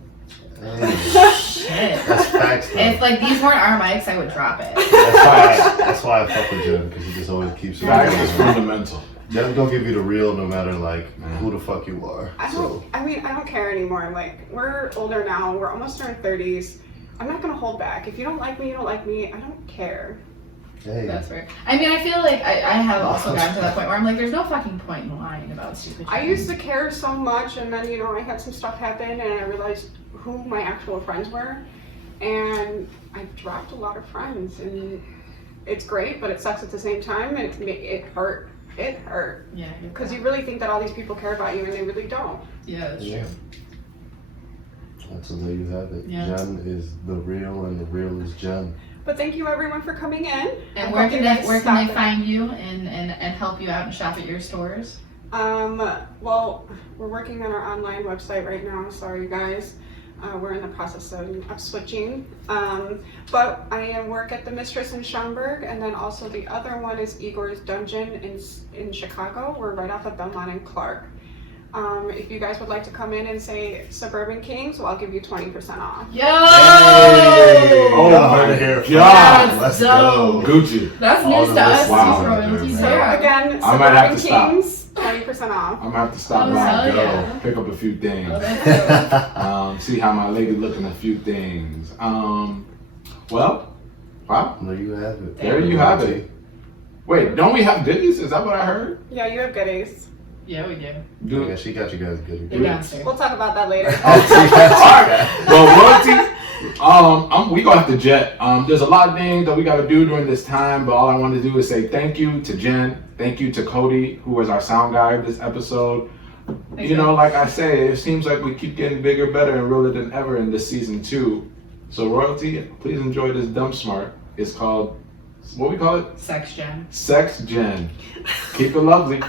Shit. that's facts, though. If like these weren't our mics, I would drop it. That's why I fuck with Genn, because he just always keeps it Facts is real. fundamental. Genn gonna give you the real, no matter like who the fuck you are. I don't care anymore. Like, we're older now. We're almost in our 30s. I'm not gonna hold back. If you don't like me, you don't like me. I don't care. Hey, That's fair. I mean, I feel like I have also gotten to that point where I'm like, there's no fucking point in lying about stupid shit. I used to care so much, and then, you know, I had some stuff happen, and I realized who my actual friends were, and I dropped a lot of friends, and it's great, but it sucks at the same time, and it hurt. It hurt. Yeah. Because you really think that all these people care about you, and they really don't. Yeah, that's yeah. true. So there you have it. Yeah. Genn is the real, and the real is Genn. But thank you everyone for coming in. And I where hope can you they guys stop find you and help you out and shop at your stores? Well, we're working on our online website right now. Sorry, guys. We're in the process of switching. But I work at the Mistress in Schaumburg, and then also the other one is Igor's Dungeon in Chicago. We're right off of Belmont and Clark. If you guys would like to come in and say Suburban Kings, well, I'll give you 20% off. Yo! Oh Y'all my heard it here God. first. Let's dope. go. Gucci. That's All news the to us too, listeners bro. out there, You man. So say again, I might have Suburban to stop. Kings, 20% off. I'm gonna have to stop Oh, by hell and go yeah. pick up a few things. Oh, that's dope. See how my lady looking a few things. Well, wow. There you have it. There you have it. Wait, don't we have goodies? Is that what I heard? Yeah, you have goodies. Yeah, we do. Yeah, she got you guys good. They're downstairs. We'll talk about that later. Well, royalty. We gonna have to jet. There's a lot of things that we gotta do during this time, but all I want to do is say thank you to Genn. Thank you to Cody, who was our sound guy of this episode. You know, like I say, it seems like we keep getting bigger, better, and realer than ever in this season 2. So royalty, please enjoy this dump smart. It's called, what we call it? Sex Gen. Sex Genn. Keep it lovely.